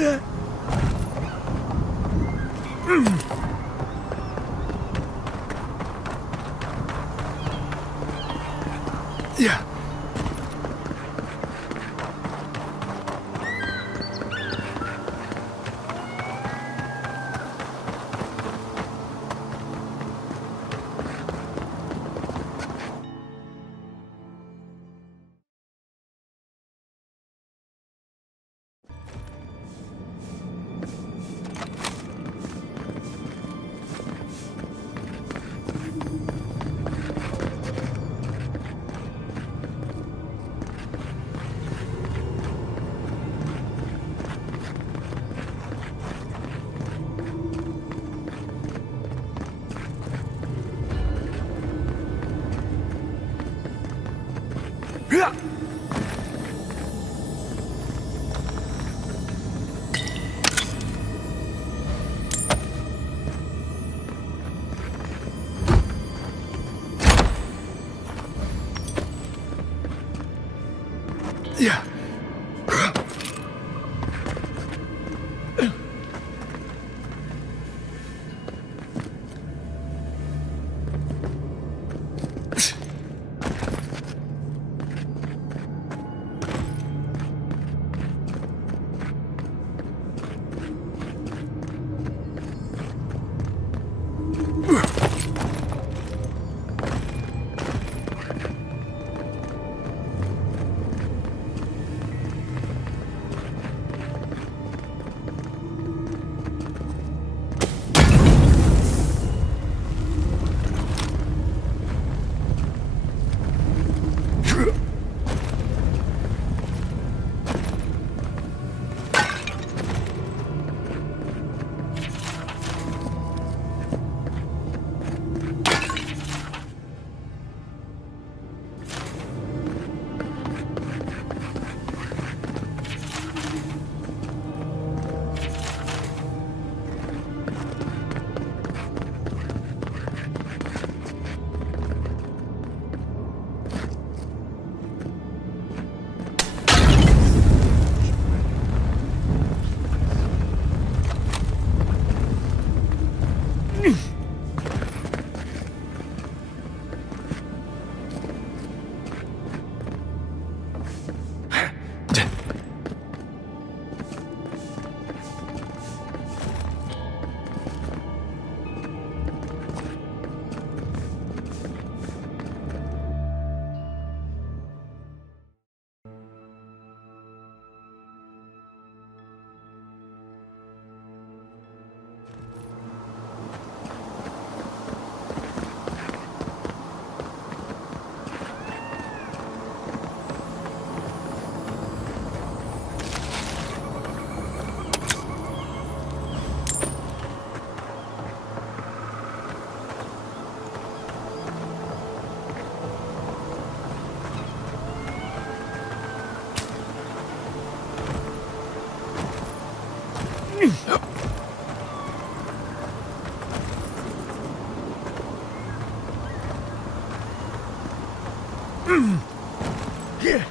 Yeah. Yeah. Yeah. Yeah.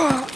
Yeah.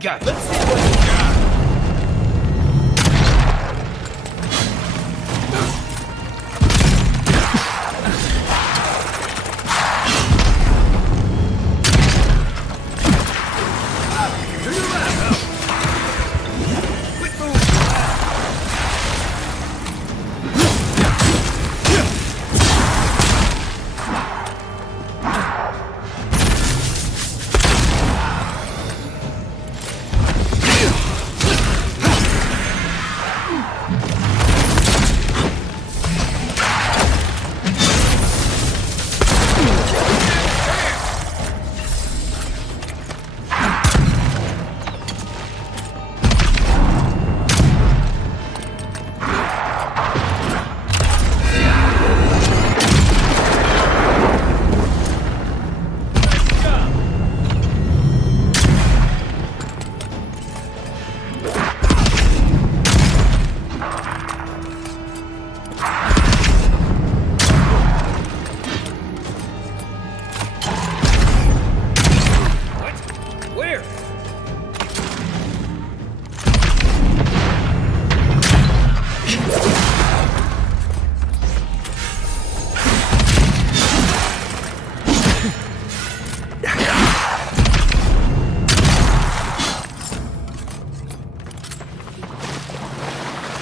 Gotcha. Let's see what you got. To your left. Quick move.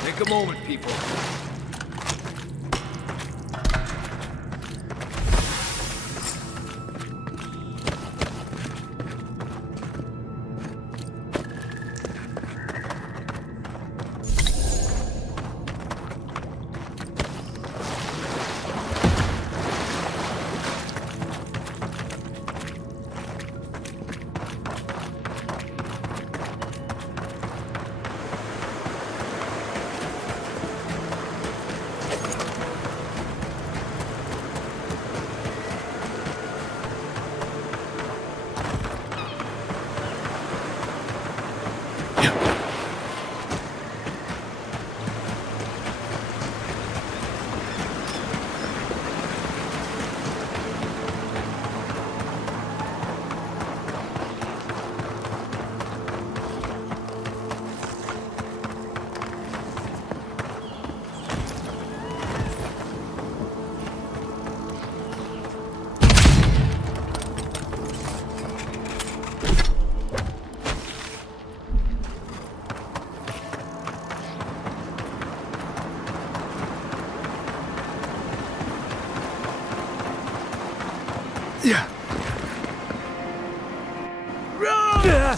Take a moment, people. Yeah. Run! Yeah.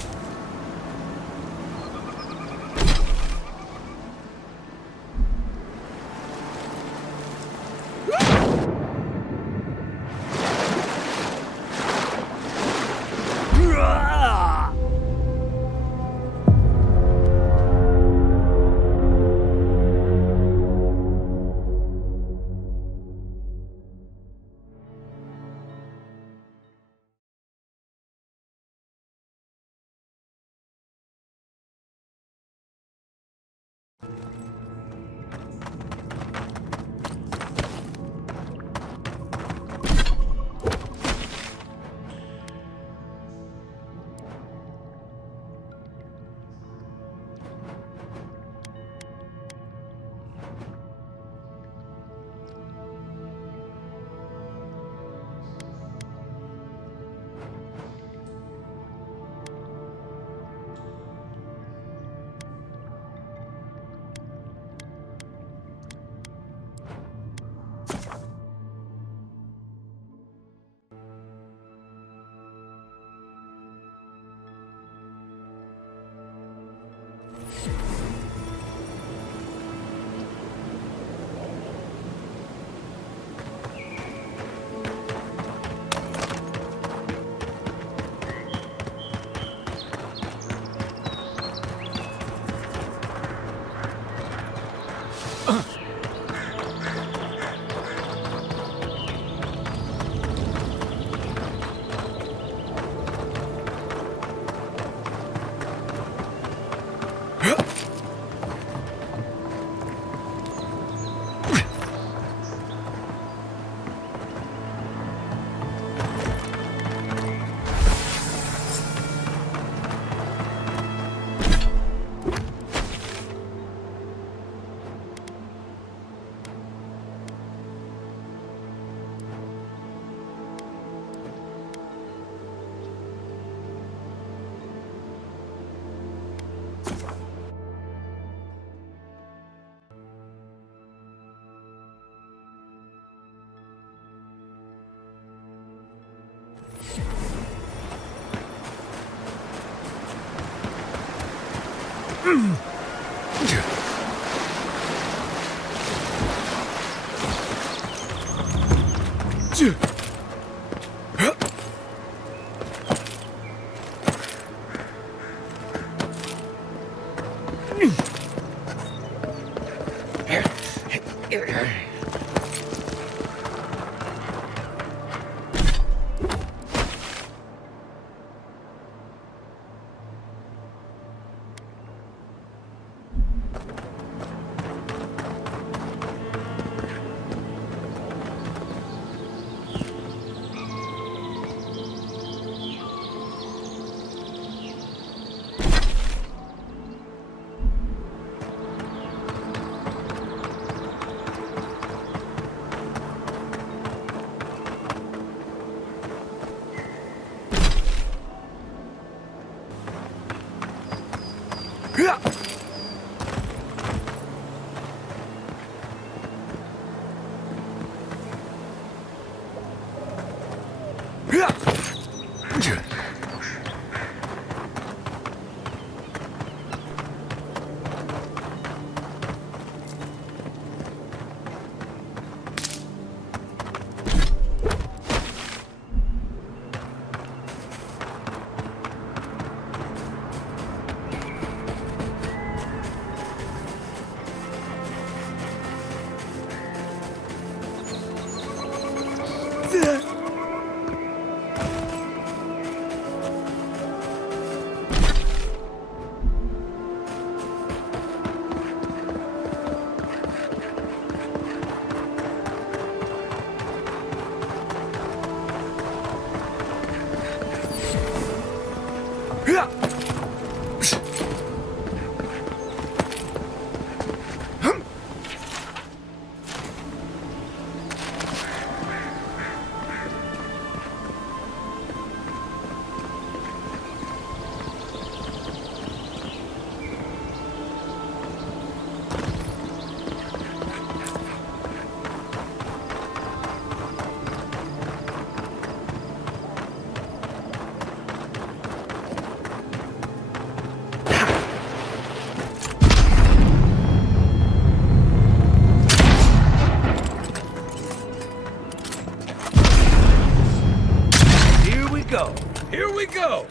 Here we go!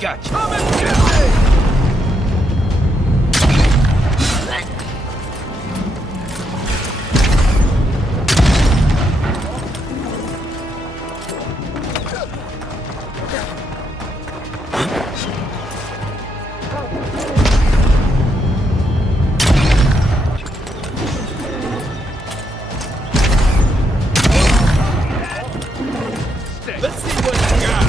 Gotcha! Come and get me! Let's see what you got!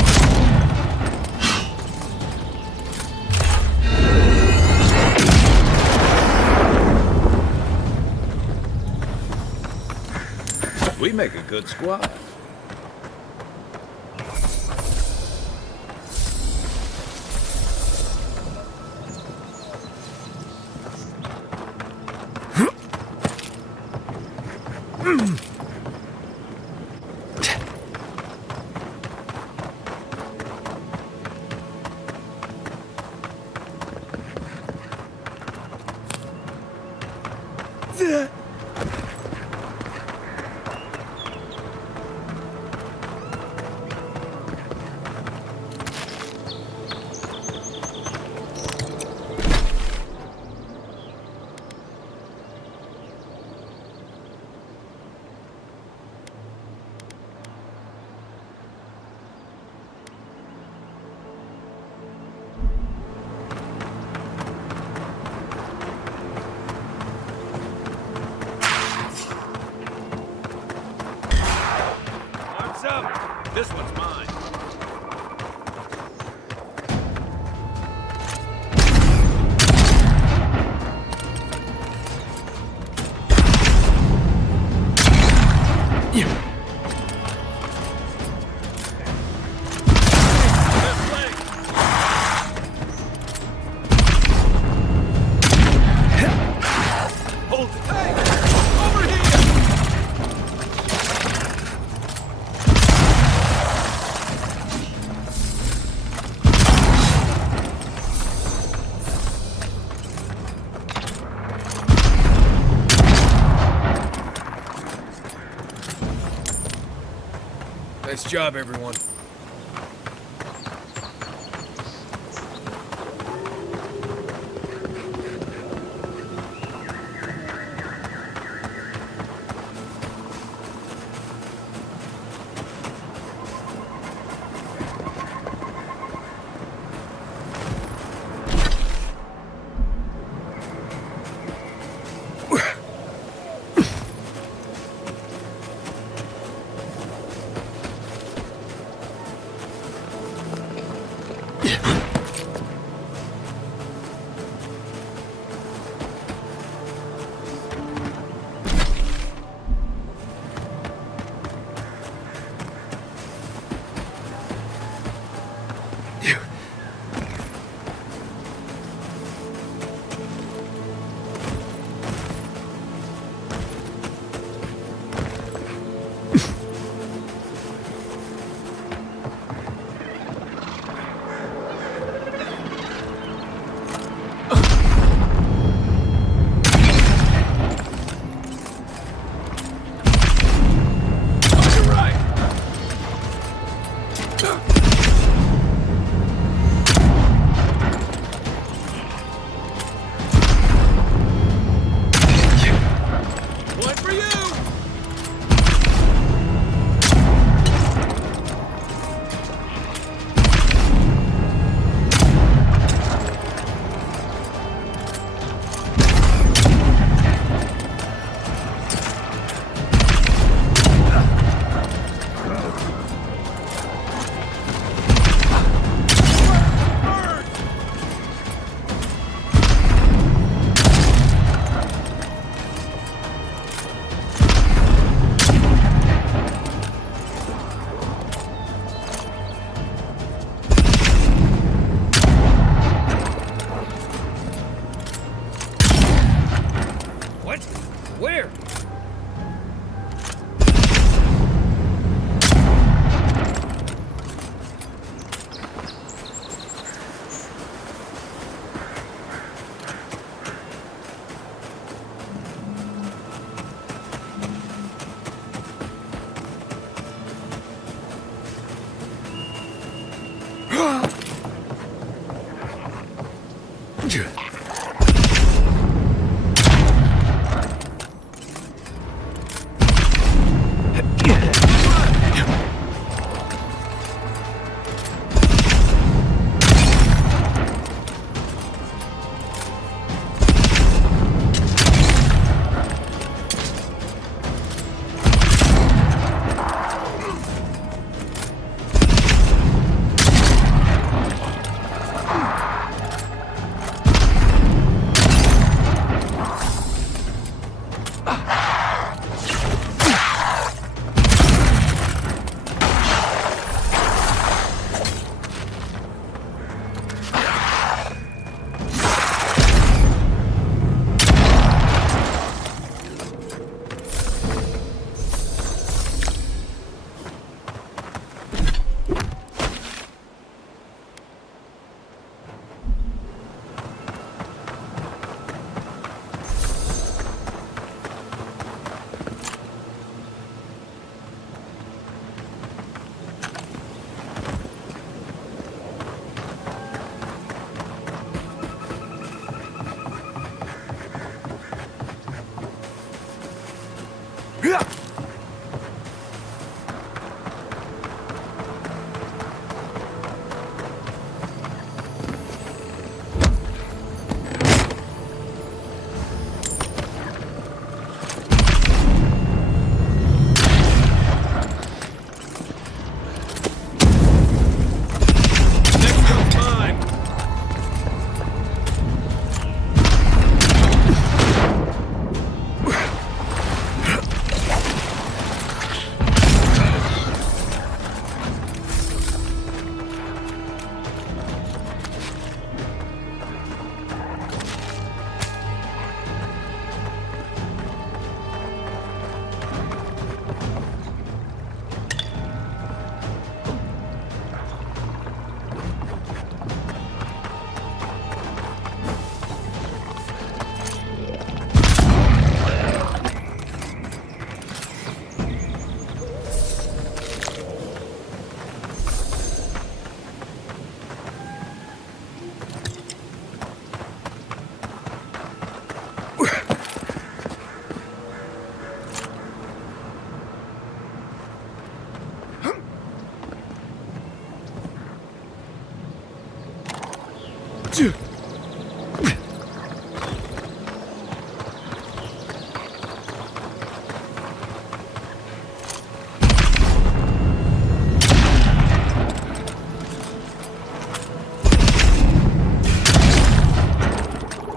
We make a good squad. This one's mine. Yeah. Hold it. Hey! Over here! job, everyone. Where?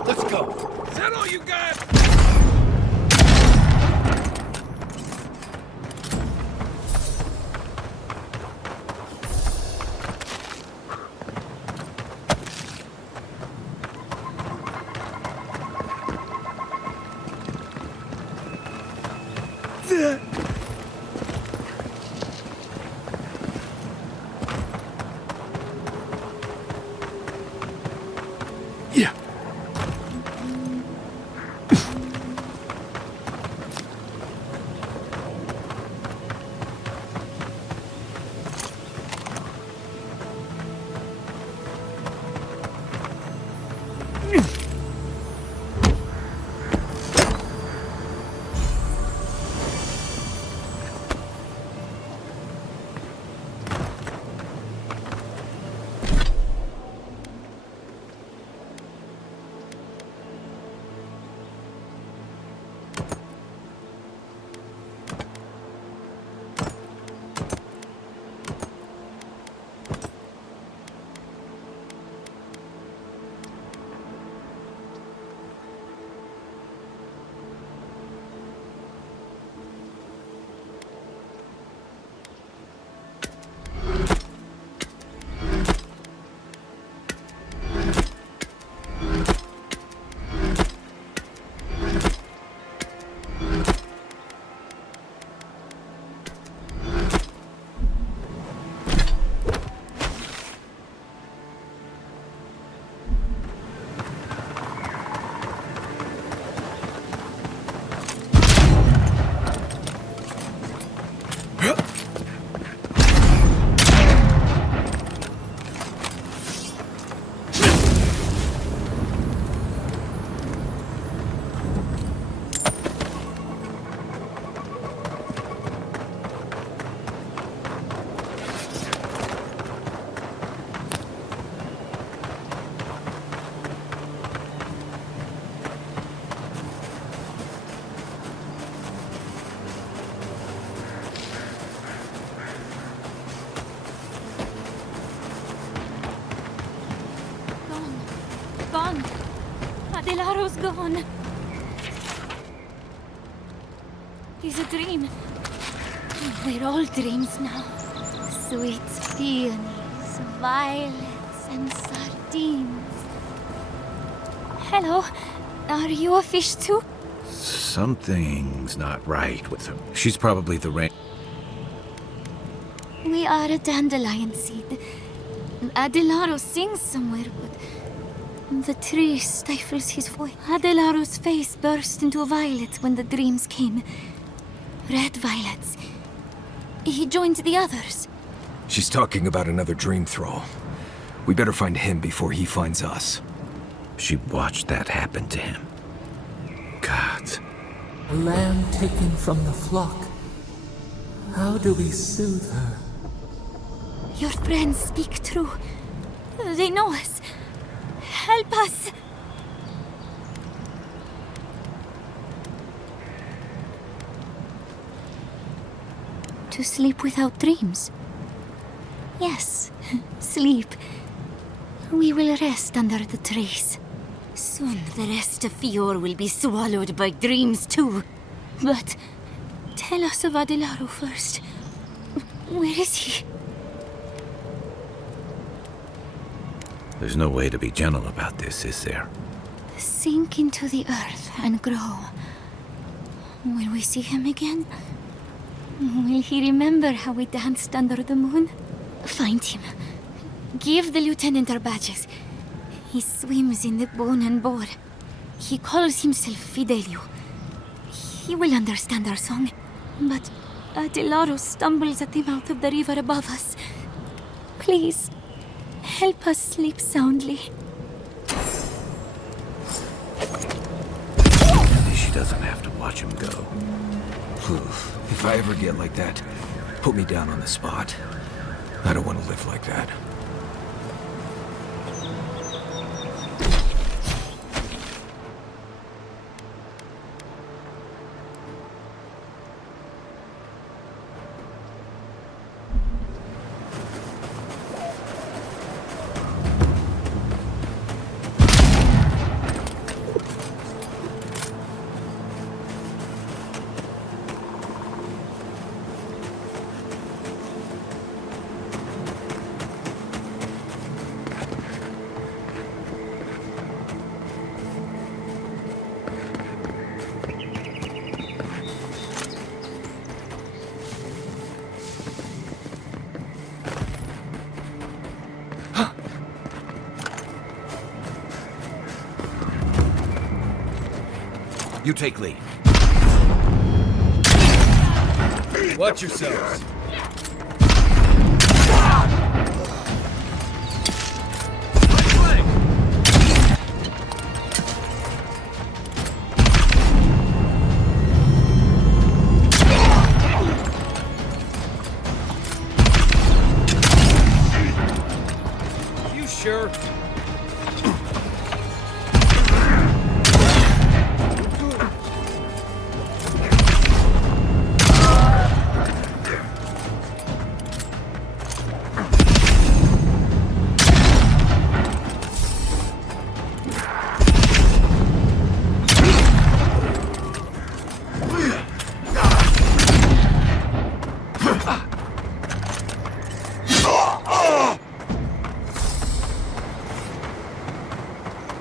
Let's go. Is that all you got? Yeah. Gone. Adelaro's gone. It's a dream. We're all dreams now. Sweet peonies, violets, and sardines. Hello. Are you a fish too? Something's not right with her. She's probably the rain. We are a dandelion seed. Adelaro sings somewhere, but the tree stifles his voice. Adelaro's face burst into violet when the dreams came. Red violets. He joined the others. She's talking about another dream thrall. We better find him before he finds us. She watched that happen to him. God. A lamb taken from the flock. How do we soothe her? Your friends speak true. They know us. Help us! To sleep without dreams? Yes, sleep. We will rest under the trees. Soon the rest of Eora will be swallowed by dreams too. But tell us of Adelaro first. Where is he? There's no way to be gentle about this, is there? Sink into the earth and grow. Will we see him again? Will he remember how we danced under the moon? Find him. Give the lieutenant our badges. He swims in the bone and boar. He calls himself Fidelio. He will understand our song. But Adelaro stumbles at the mouth of the river above us. Please, help us sleep soundly. Maybe she doesn't have to watch him go. If I ever get like that, put me down on the spot. I don't want to live like that. You take lead. Watch yourselves. You sure?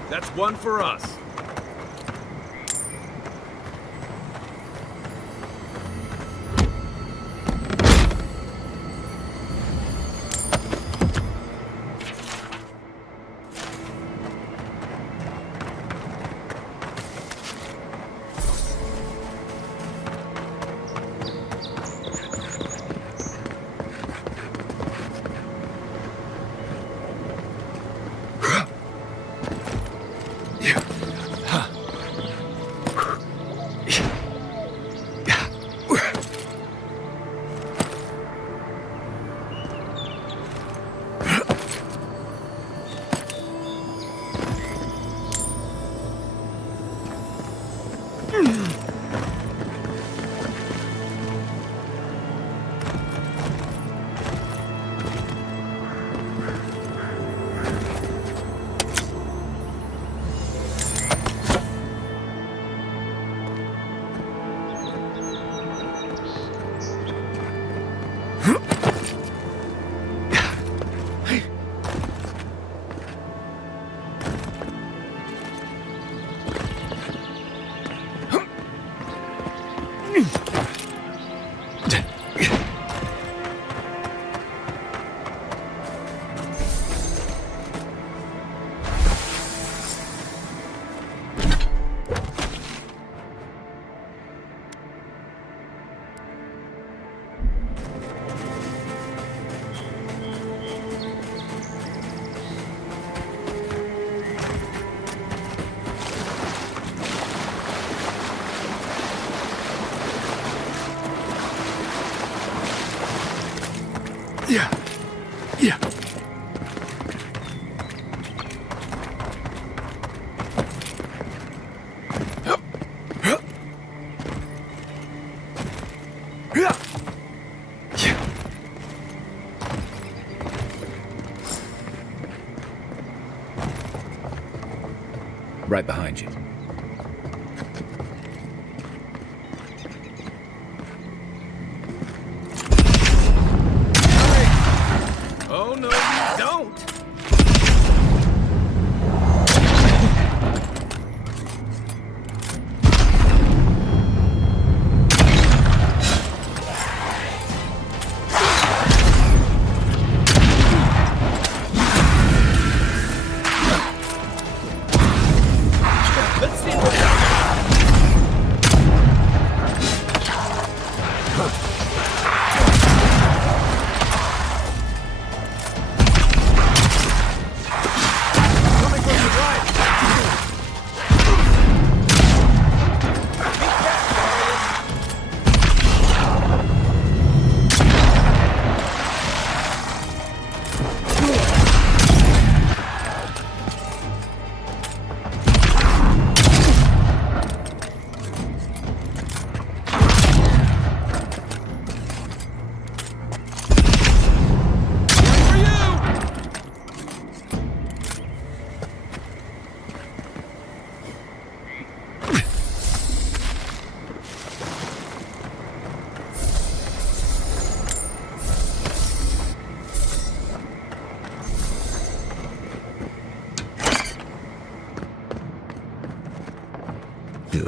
That's one for us. Yeah. Yeah. Right behind you. Oh no, you don't! Let's see what Ew.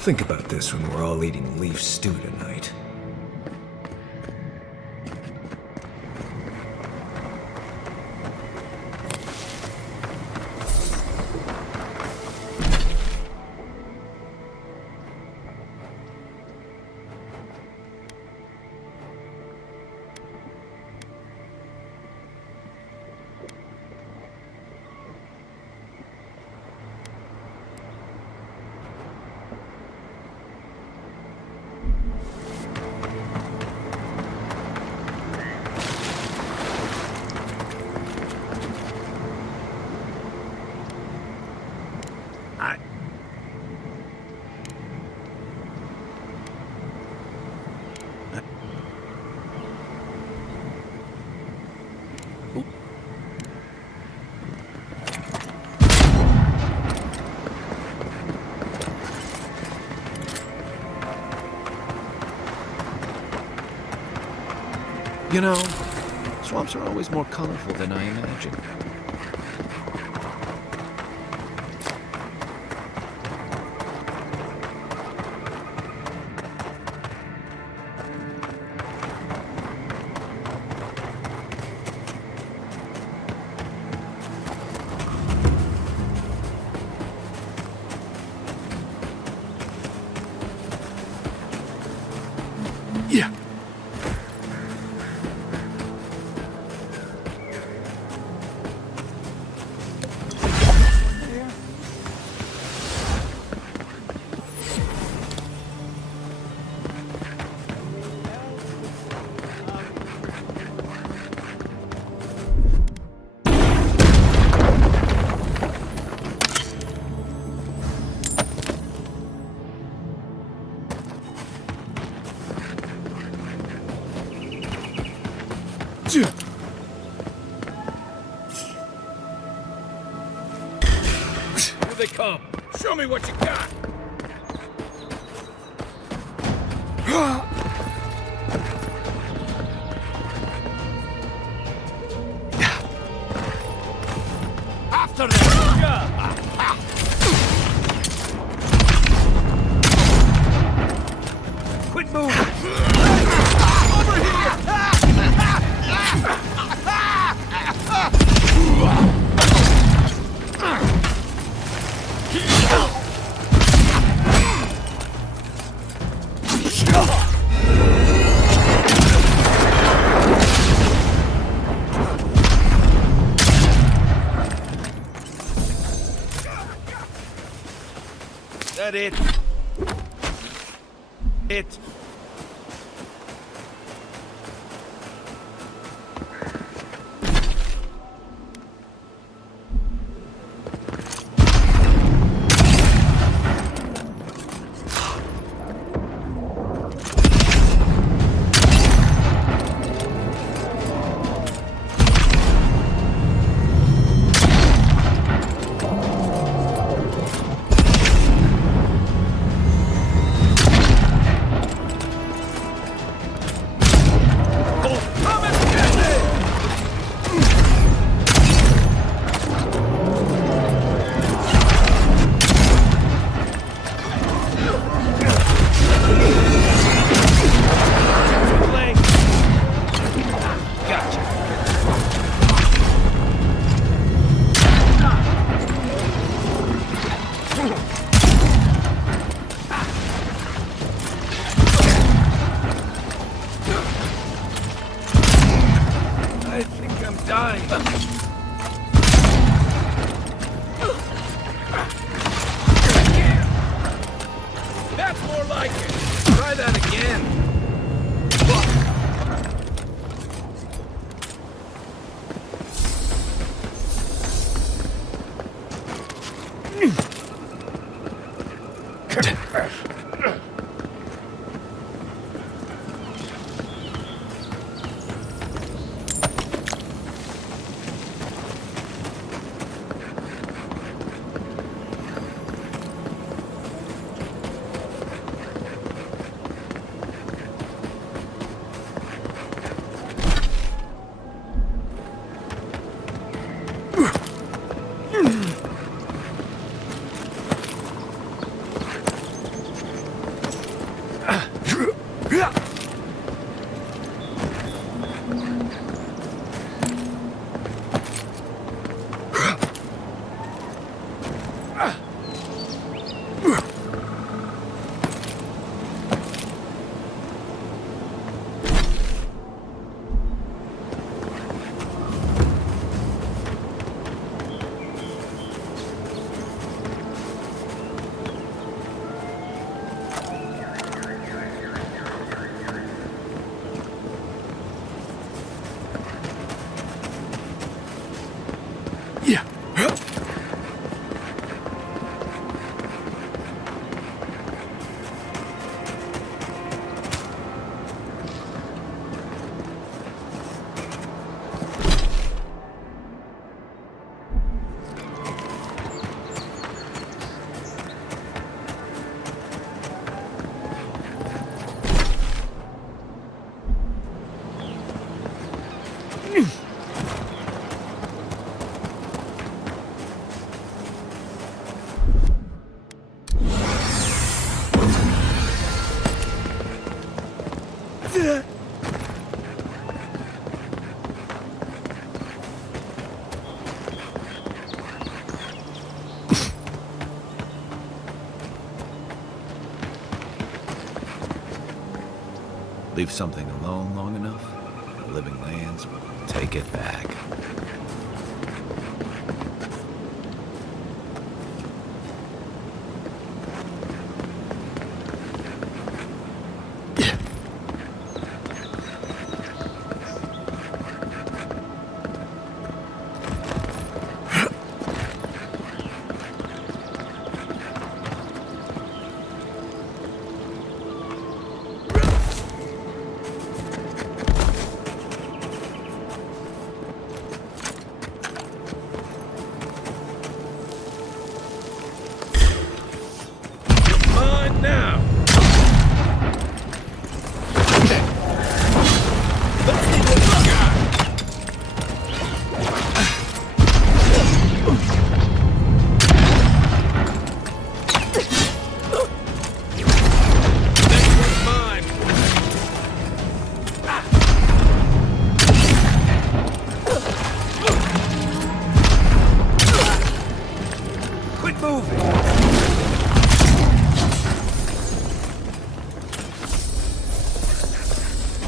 Think about this when we're all eating leaf stew tonight. You know, swamps are always more colorful than I imagined. Yeah. Here they come. Show me what you got. After them. Quit moving. Over here. That it? It. I think I'm dying. That's more like it. Try that again. Yeah. Leave something alone long enough, the living lands will take it back.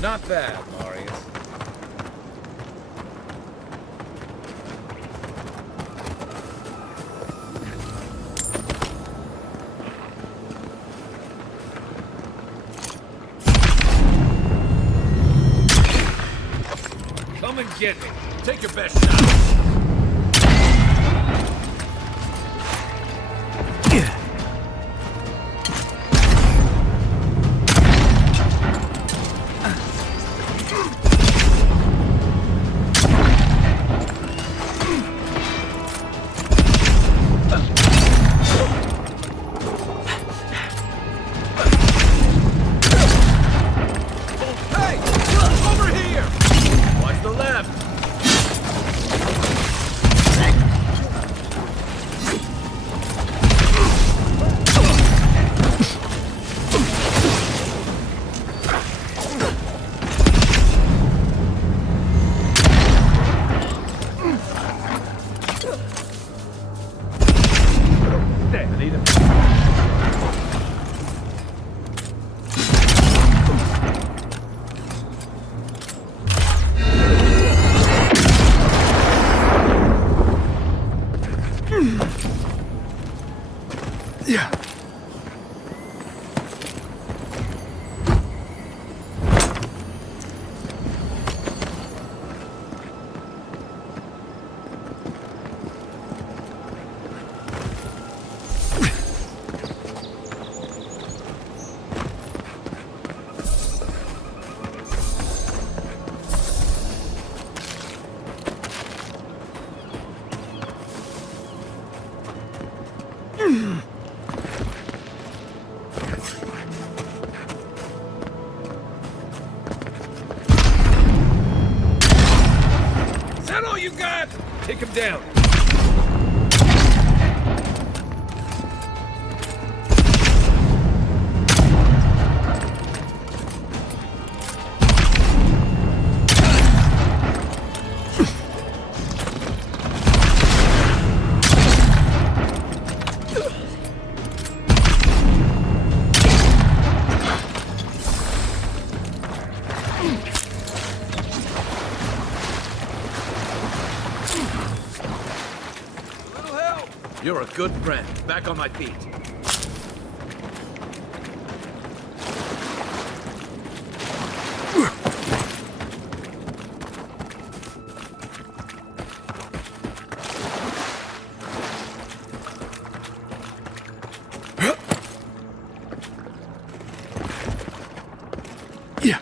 Not bad, Marius. Come and get me. Take your best shot. Is that all you got? Take him down. You're a good friend. Back on my feet. Yeah.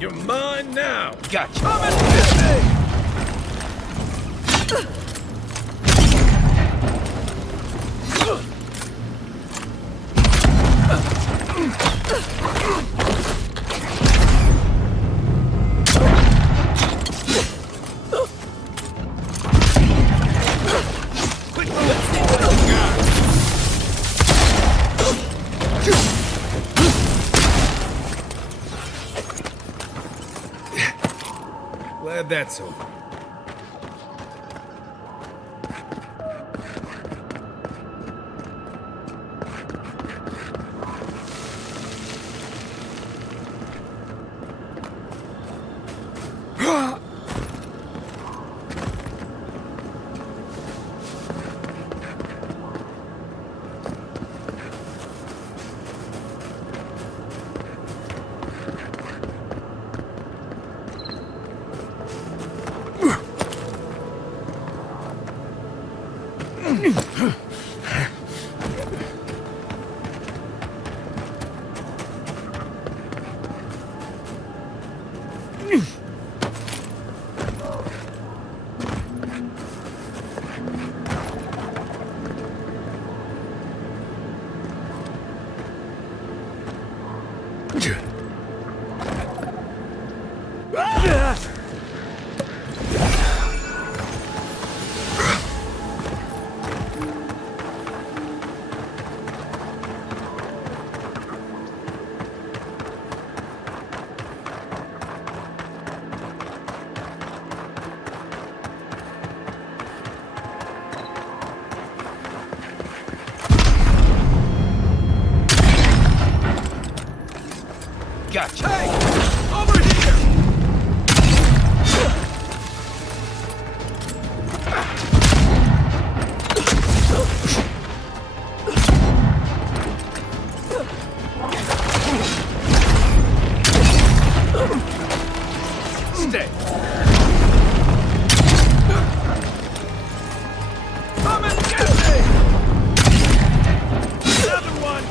You're mine now. Gotcha. Come and get me. Quick, let's see what I've got. Glad that's over. Gotcha. Hey! Over here! Stay. Come and get me! Another one!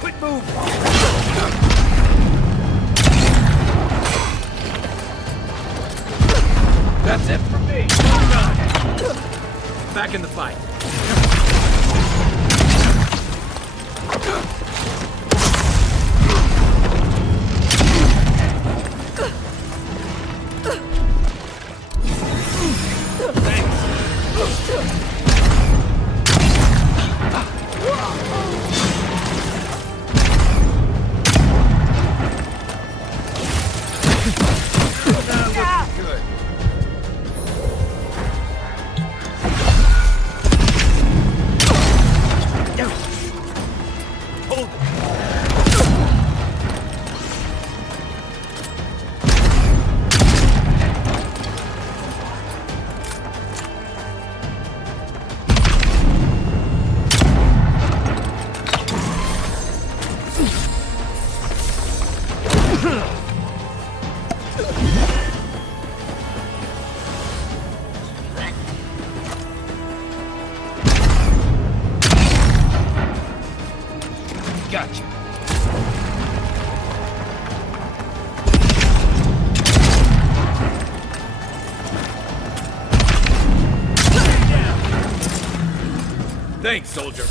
Quick move. That's it for me! All right. Back in the fight. Good. Hold it. Gotcha. Thanks, soldier.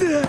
Yeah.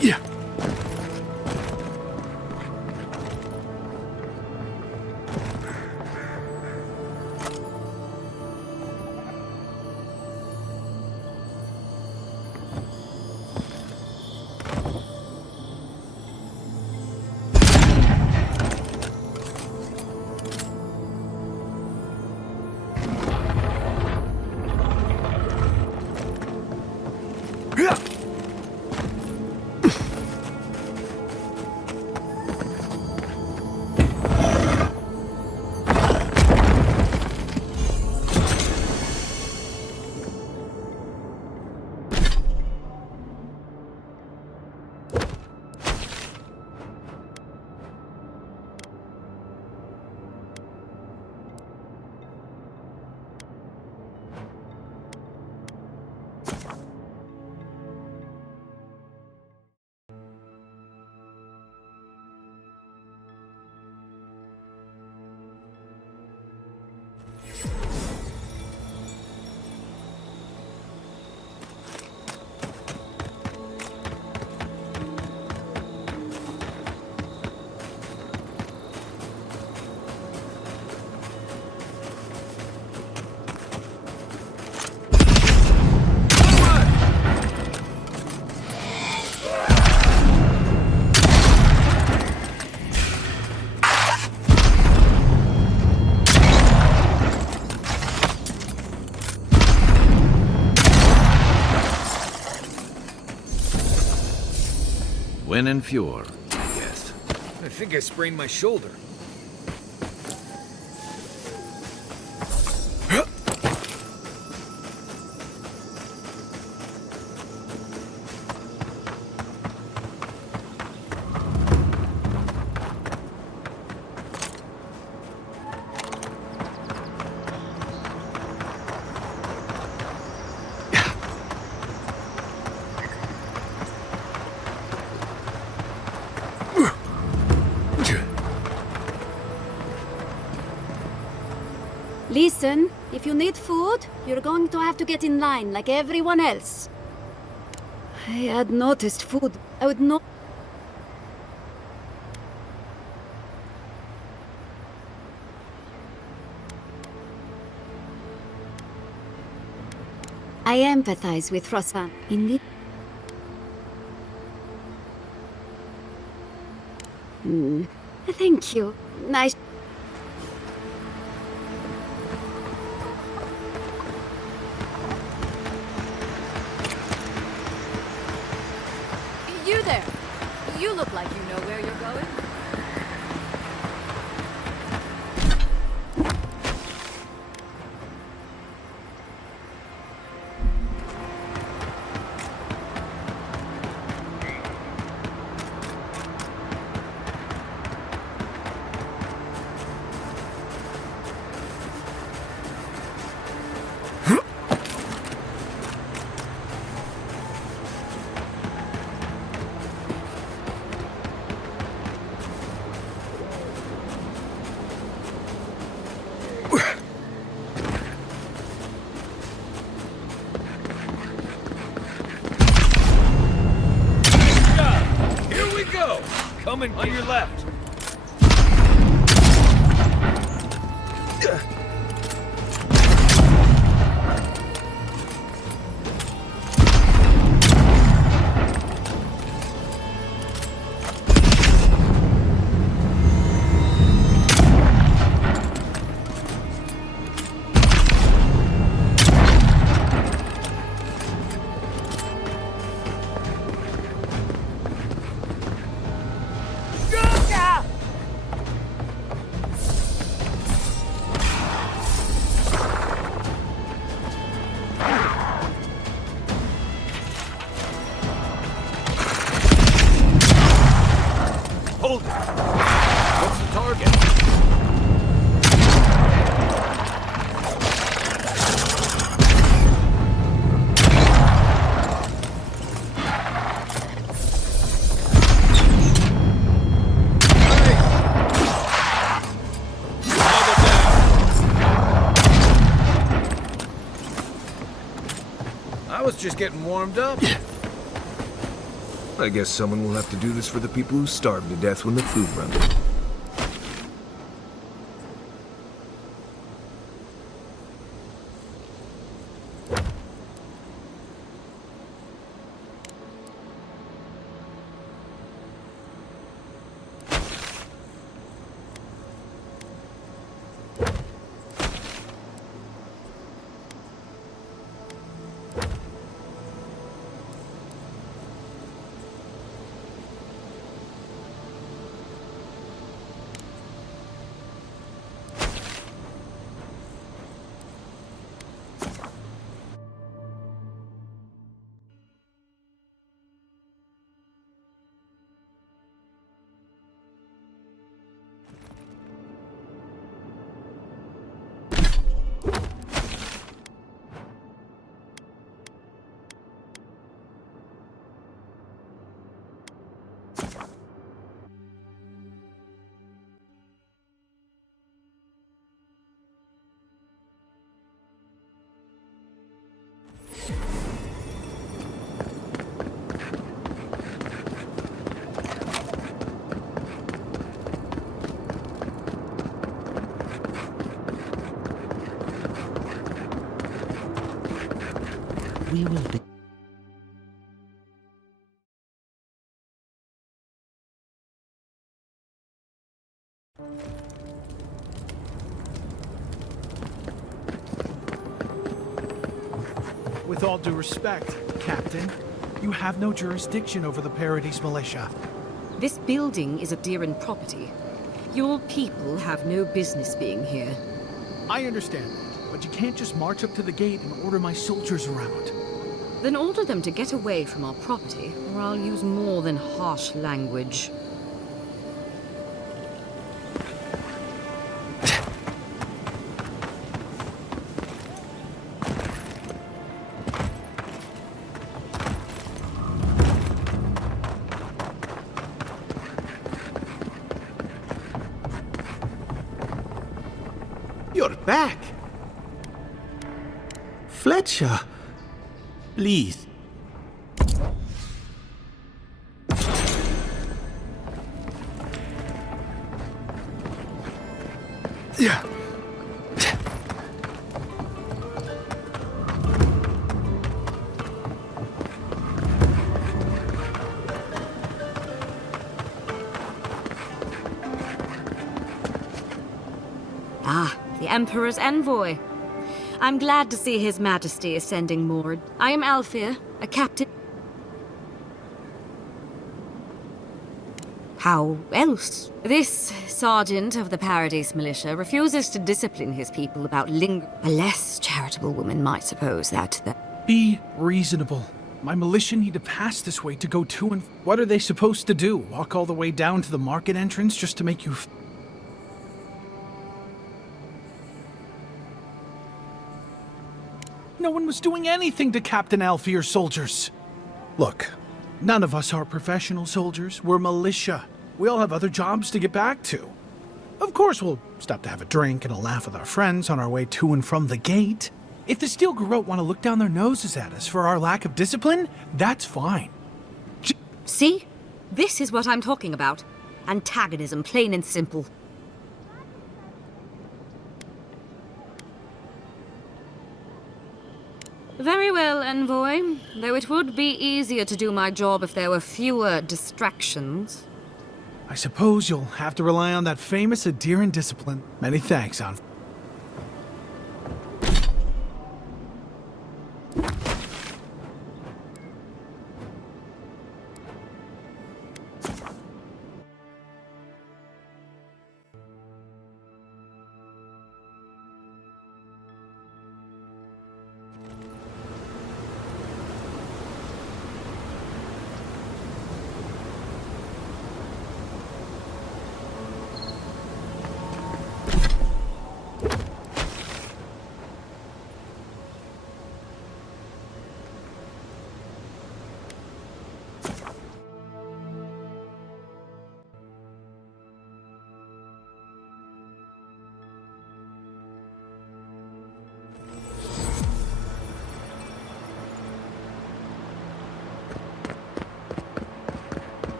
Yeah. When in Fjord, I guess. I think I sprained my shoulder. Listen, if you need food, you're going to have to get in line like everyone else. I had noticed food. I would not. I empathize with Rosan. Indeed. Thank you. Nice. You there! You look like you know where you're going. coming on your left. Hold it! What's the target? I was just getting warmed up. I guess someone will have to do this for the people who starve to death when the food runs out. We will be. With all due respect, Captain, you have no jurisdiction over the Paradise Militia. This building is Eder property. Your people have no business being here. I understand, but you can't just march up to the gate and order my soldiers around. Then order them to get away from our property, or I'll use more than harsh language. You're back! Fletcher! Please. Yeah. Ah, the Emperor's envoy. I'm glad to see His Majesty is sending more. I am Alfir, a captain. How else? This sergeant of the Paradise Militia refuses to discipline his people about A less charitable woman might suppose that Be reasonable. My militia need to pass this way to go to and... What are they supposed to do? Walk all the way down to the market entrance just to make you... No one was doing anything to Captain Alfir's soldiers. Look, none of us are professional soldiers. We're militia. We all have other jobs to get back to. Of course, we'll stop to have a drink and a laugh with our friends on our way to and from the gate. If the Steel Garrote want to look down their noses at us for our lack of discipline, that's fine. See? This is what I'm talking about. Antagonism, plain and simple. Very well, Envoy. Though it would be easier to do my job if there were fewer distractions. I suppose you'll have to rely on that famous Eder and discipline. Many thanks, Ann.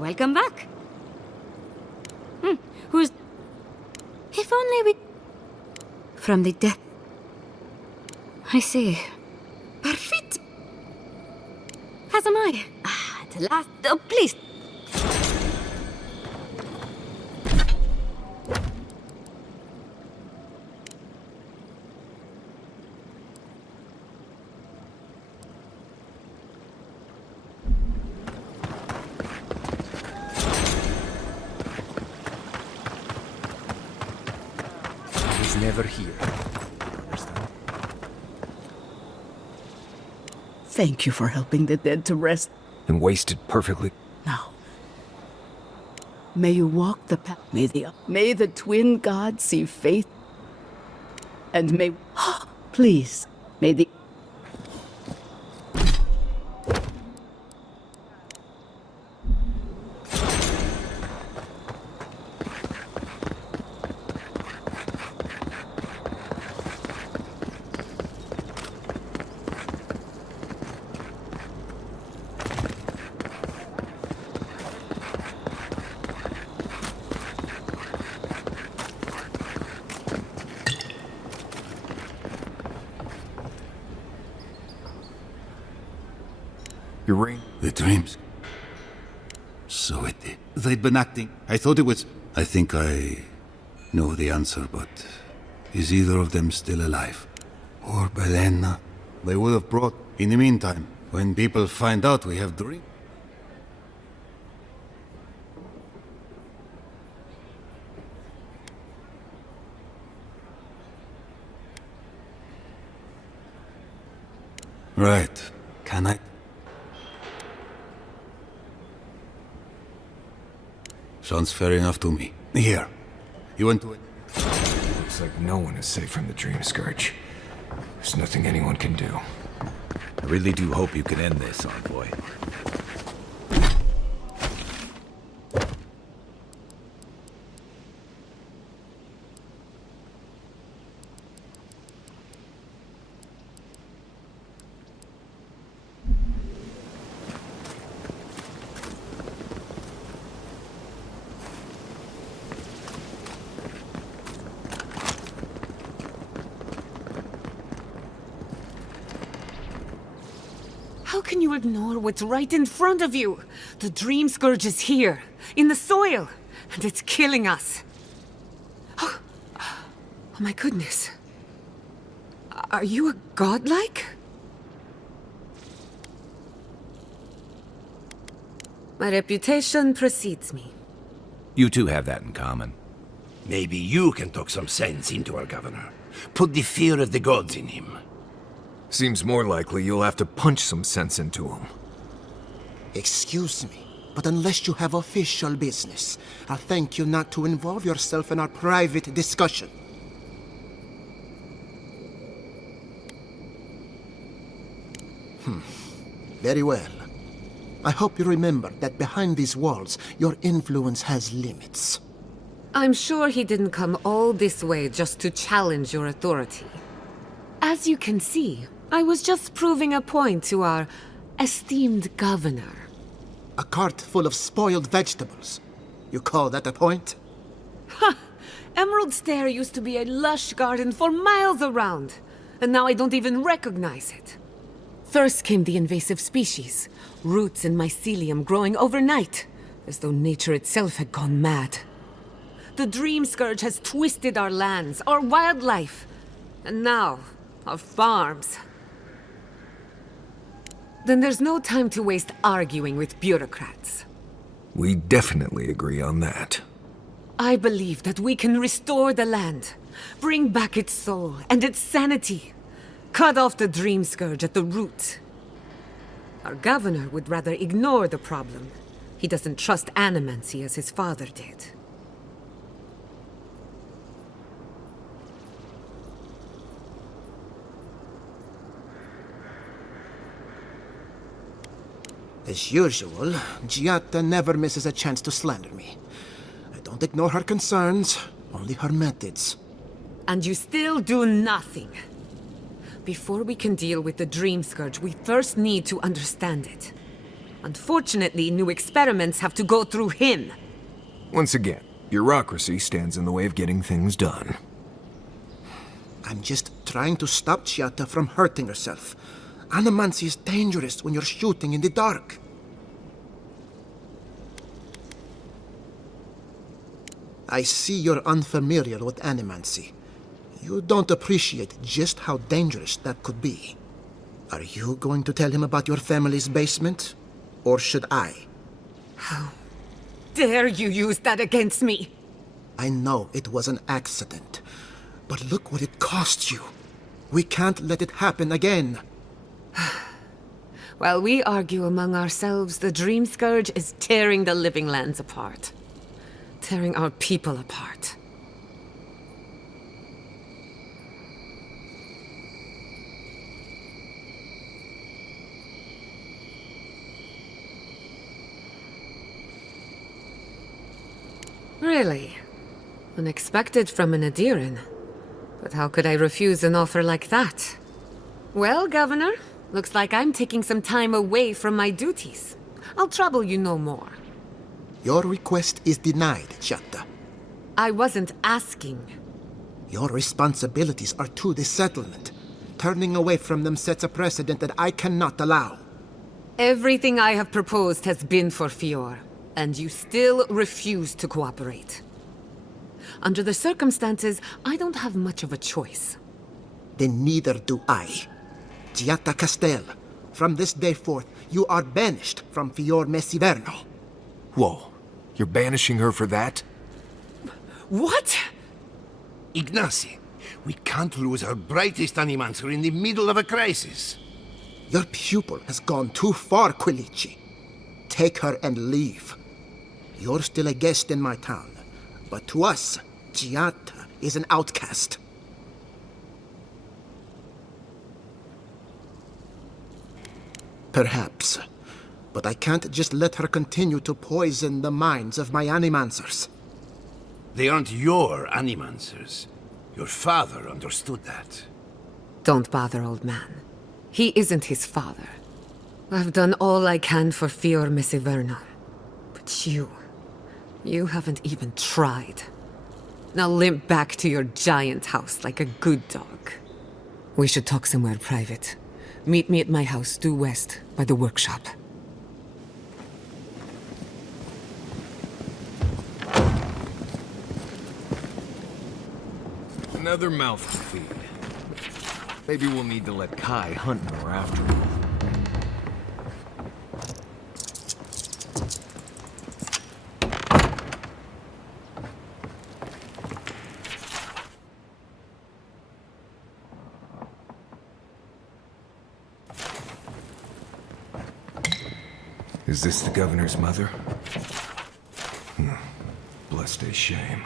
Welcome back. Who's... If only we... From the death... I see. Perfect. As am I. At last... Oh, please. Never here. Understand? Thank you for helping the dead to rest. And wasted perfectly. Now, may you walk the path. May the twin gods see faith. And may... Please, may the... Your ring? The dreams. So it did. They'd been acting. I thought it was... I think I know the answer, but... Is either of them still alive? Or Belena? They would have brought... In the meantime, when people find out we have dreams... Right. Can I... Sounds fair enough to me. Here. You want to... Looks like no one is safe from the Dream Scourge. There's nothing anyone can do. I really do hope you can end this, Envoy. How can you ignore what's right in front of you? The Dream Scourge is here, in the soil, and it's killing us. Oh my goodness. Are you a godlike? My reputation precedes me. You two have that in common. Maybe you can talk some sense into our governor. Put the fear of the gods in him. Seems more likely you'll have to punch some sense into him. Excuse me, but unless you have official business, I'll thank you not to involve yourself in our private discussion. Very well. I hope you remember that behind these walls, your influence has limits. I'm sure he didn't come all this way just to challenge your authority. As you can see, I was just proving a point to our esteemed governor. A cart full of spoiled vegetables. You call that a point? Ha! Emerald Stair used to be a lush garden for miles around, and now I don't even recognize it. First came the invasive species, roots and mycelium growing overnight, as though nature itself had gone mad. The Dream Scourge has twisted our lands, our wildlife, and now, our farms. Then there's no time to waste arguing with bureaucrats. We definitely agree on that. I believe that we can restore the land, bring back its soul and its sanity, cut off the Dream Scourge at the root. Our governor would rather ignore the problem. He doesn't trust animancy as his father did. As usual, Giatta never misses a chance to slander me. I don't ignore her concerns, only her methods. And you still do nothing. Before we can deal with the Dream Scourge, we first need to understand it. Unfortunately, new experiments have to go through him. Once again, bureaucracy stands in the way of getting things done. I'm just trying to stop Giatta from hurting herself. Animancy is dangerous when you're shooting in the dark. I see you're unfamiliar with animancy. You don't appreciate just how dangerous that could be. Are you going to tell him about your family's basement? Or should I? How dare you use that against me? I know it was an accident, but look what it cost you. We can't let it happen again. While we argue among ourselves, the Dream Scourge is tearing the Living Lands apart. Tearing our people apart. Really? Unexpected from an Ederan. But how could I refuse an offer like that? Well, Governor, looks like I'm taking some time away from my duties. I'll trouble you no more. Your request is denied, Giatta. I wasn't asking. Your responsibilities are to the settlement. Turning away from them sets a precedent that I cannot allow. Everything I have proposed has been for Fior, and you still refuse to cooperate. Under the circumstances, I don't have much of a choice. Then neither do I. Giatta Castel, from this day forth, you are banished from Fior Messiverno. Whoa, you're banishing her for that? What? Ignacy, we can't lose our brightest animancer in the middle of a crisis. Your pupil has gone too far, Quilici. Take her and leave. You're still a guest in my town, but to us, Giatta is an outcast. Perhaps, but I can't just let her continue to poison the minds of my animancers. They aren't your animancers. Your father understood that. Don't bother, old man. He isn't his father. I've done all I can for Fior Messiverno. But you haven't even tried. Now limp back to your giant house like a good dog. We should talk somewhere private. Meet me at my house due west, by the workshop. Another mouth to feed. Maybe we'll need to let Kai hunt more after all. Is this the governor's mother? Blessed a shame.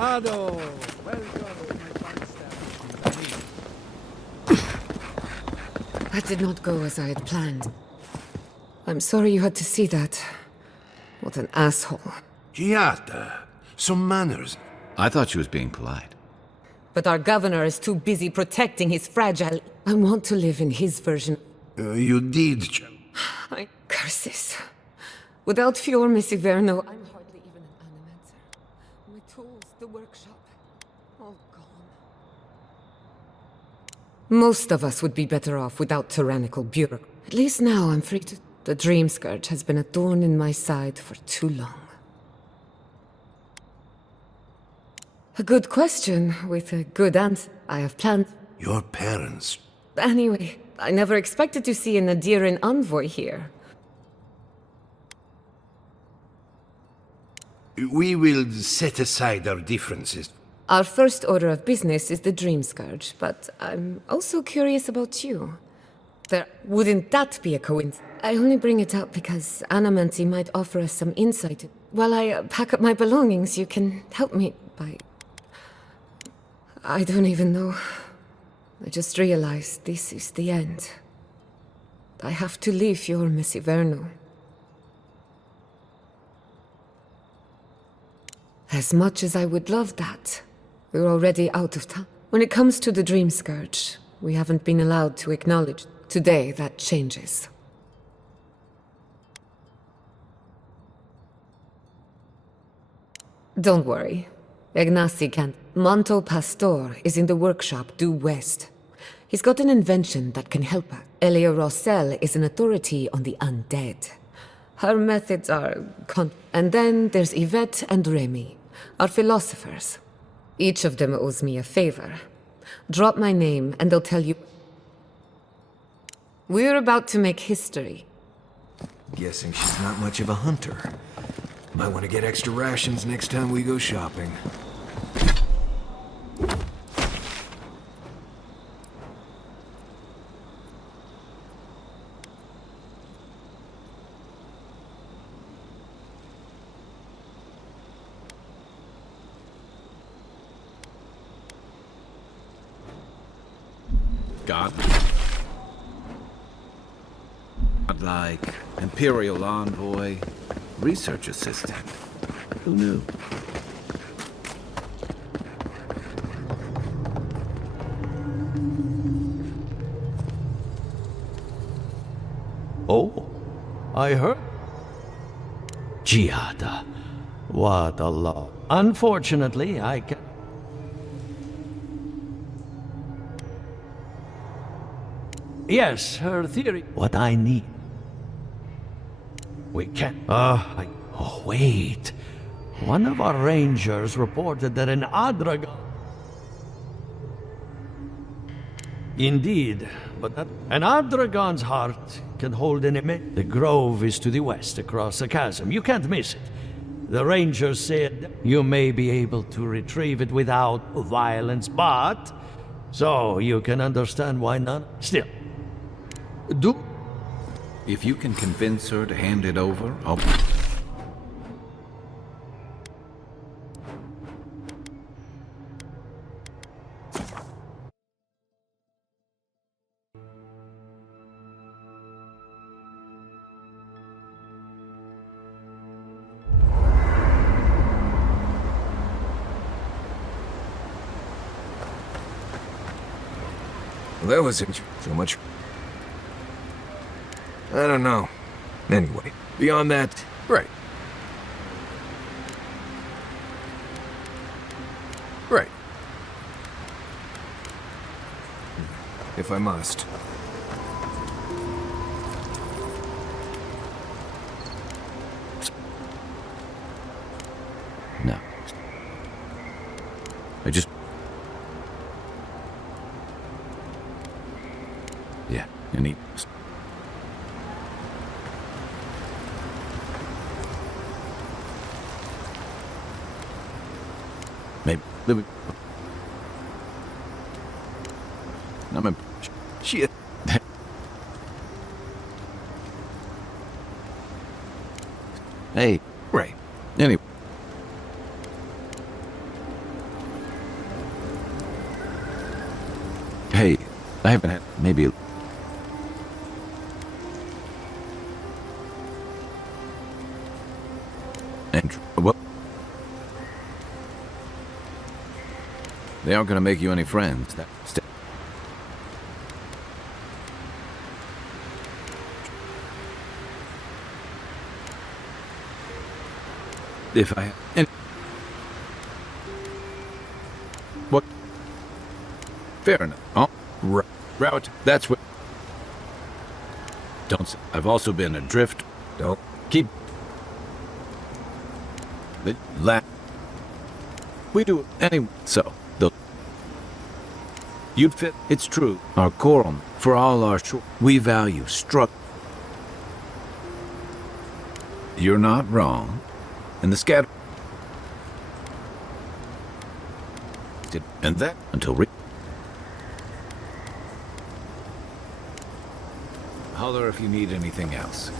Ado, welcome to my fine establishment. That did not go as I had planned. I'm sorry you had to see that. What an asshole. Giata, some manners. I thought she was being polite. But our governor is too busy protecting his fragile... I want to live in his version. You did. I curses. Without Fior, Miss Iverno, I'm hardly even an animancer. My tools, the workshop, all gone. Most of us would be better off without tyrannical bureaucracy. At least now I'm free to... The Dream Scourge has been a thorn in my side for too long. A good question, with a good answer. I have planned... Your parents. Anyway, I never expected to see an Eder and envoy here. We will set aside our differences. Our first order of business is the Dream Scourge, but I'm also curious about you. Wouldn't that be a coincidence? I only bring it up because Anamancy might offer us some insight. While I pack up my belongings, you can help me by... I don't even know. I just realized this is the end. I have to leave your Miss Iverno. As much as I would love that, we're already out of time. When it comes to the Dream Scourge, we haven't been allowed to acknowledge. Today, that changes. Don't worry. Ignacy can't. Manto Pastor is in the workshop due west. He's got an invention that can help us. Elia Rossell is an authority on the undead. Her methods are And then there's Yvette and Remy, our philosophers. Each of them owes me a favor. Drop my name and they'll tell you... We're about to make history. Guessing she's not much of a hunter. Might want to get extra rations next time we go shopping. Godlike, Imperial Envoy, Research Assistant. Who knew? Oh, I heard. Giada, what a lot. Unfortunately, I can... Yes, her theory. What I need. We can... Oh, wait. One of our rangers reported that an Adragon... Indeed, but an Adragon's heart can hold an immense... The grove is to the west, across the chasm. You can't miss it. The ranger said you may be able to retrieve it without violence, but... So you can understand why none... Still... If you can convince her to hand it over, I'll... Well, that was it. So much... I don't know. Anyway, beyond that... Right. Right. If I must. No. I just... Yeah, and he... Maybe... I'm a... Shit. Hey. Right. Anyway. Hey, I haven't had... maybe... And... what? They aren't gonna make you any friends. If I... and... what? Fair enough. Oh, route. That's what... Don't... I've also been adrift. Don't... keep... the we do anyway, so... you'd fit... It's true. Our quorum, for all our we value You're not wrong. And the scatter... and that until holler if you need anything else.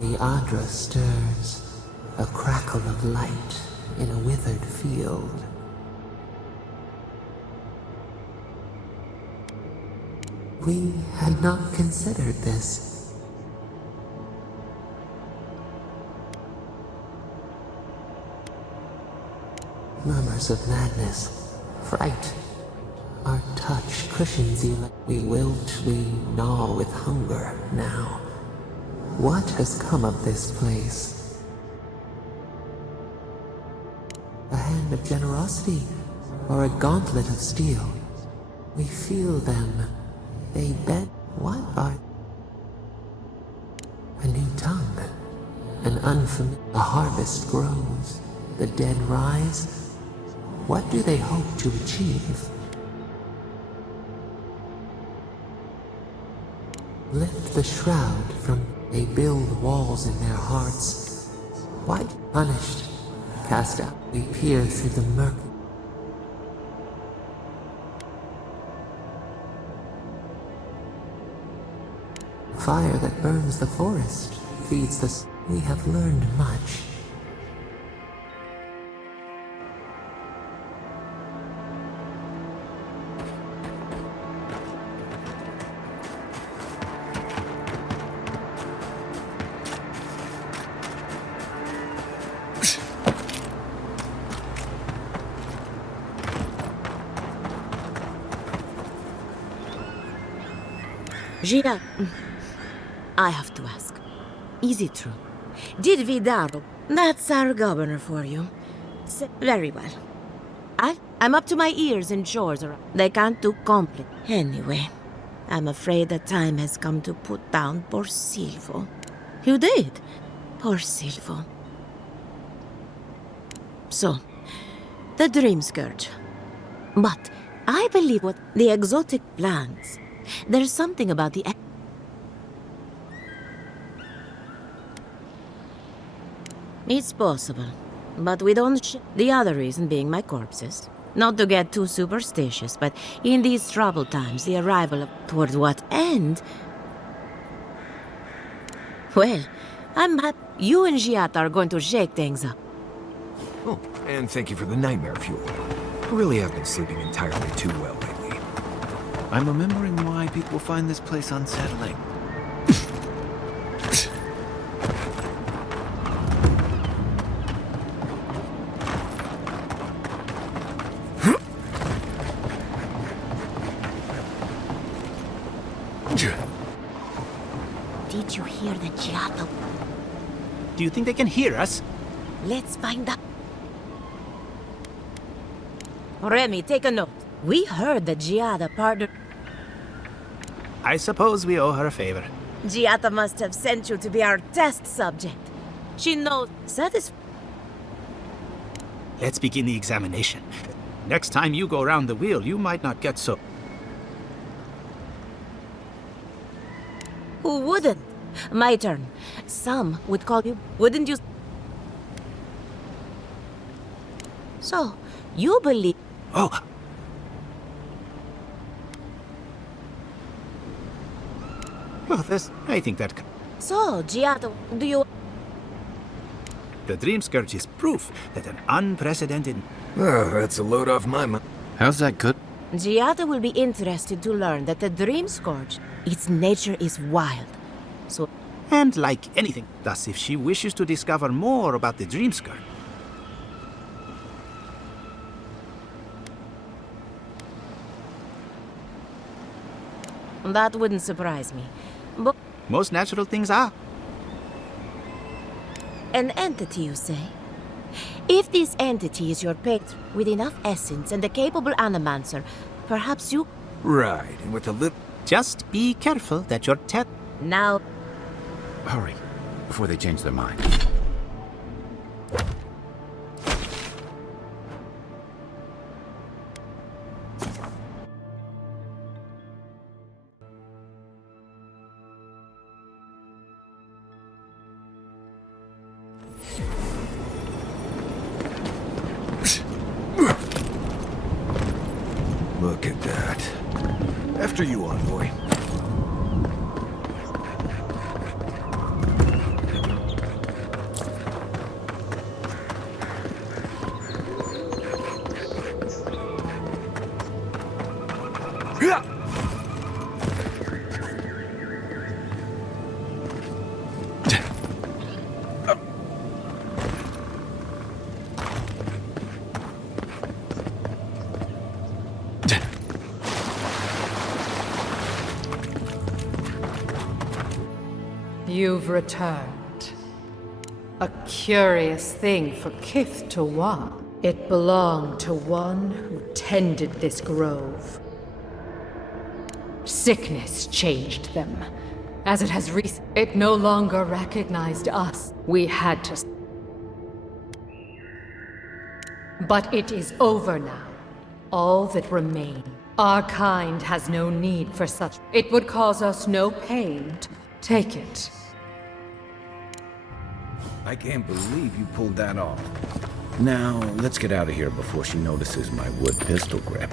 The Adra stirs, a crackle of light in a withered field. We had not considered this. Murmurs of madness, fright. Our touch cushions you like we wilt, we gnaw with hunger now. What has come of this place? A hand of generosity, or a gauntlet of steel? We feel them. They bend. What are... a new tongue. An unfamiliar... a harvest grows. The dead rise. What do they hope to achieve? Lift the shroud from... they build walls in their hearts. Why punished? Cast out, we peer through the murk. Fire that burns the forest, feeds the... we have learned much. Gia, I have to ask. Is it true? Did Vidaro... that's our governor for you. Very well. I'm up to my ears in chores around. They can't do complete. Anyway, I'm afraid the time has come to put down poor Silvo. You did? Poor Silvo. So, the Dream Scourge. But I believe what the exotic plants... there's something about the... It's possible, but we don't the other reason being my corpses. Not to get too superstitious, but in these troubled times, the arrival of... toward what end? Well, I'm happy you and Giat are going to shake things up. Oh, and thank you for the nightmare fuel. I really have been sleeping entirely too well lately. I'm remembering why people find this place unsettling. Did you hear the Giada? Do you think they can hear us? Let's find out. Remy, take a note. We heard that Giada partnered. I suppose we owe her a favor. Giada must have sent you to be our test subject. She knows. Let's begin the examination. Next time you go around the wheel, you might not get so... Who wouldn't? My turn. Some would call you... Wouldn't you... So, you believe... Oh! Well, I think that... So, Giada, do you... The Dream Scourge is proof that an unprecedented... Oh, that's a load off my mind. How's that good? Giada will be interested to learn that the Dream Scourge, its nature is wild. So... And like anything, thus if she wishes to discover more about the Dream Scourge... That wouldn't surprise me. But... Most natural things are. An entity, you say? If this entity is your patron, with enough essence and a capable animancer, perhaps you... Right, and with a little... Just be careful that your Now... Hurry, before they change their mind. Look at that. After you, envoy. You've returned. A curious thing for Kith to want. It belonged to one who tended this grove. Sickness changed them. As it has it no longer recognized us. We had to... But it is over now. All that remain. Our kind has no need for such. It would cause us no pain to take it. I can't believe you pulled that off. Now, let's get out of here before she notices my wood pistol grip.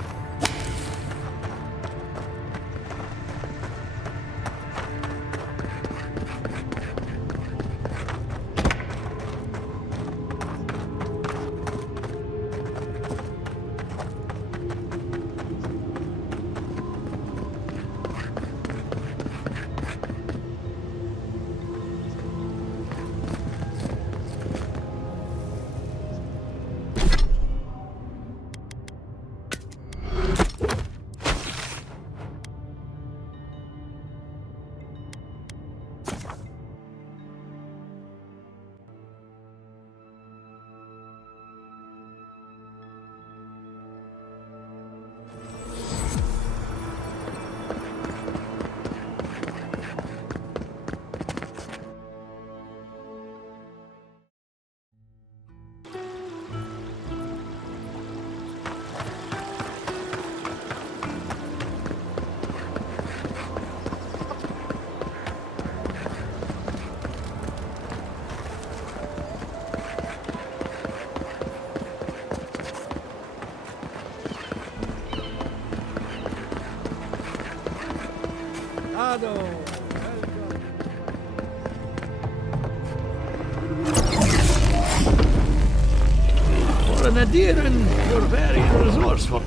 For an Eder, you're very resourceful.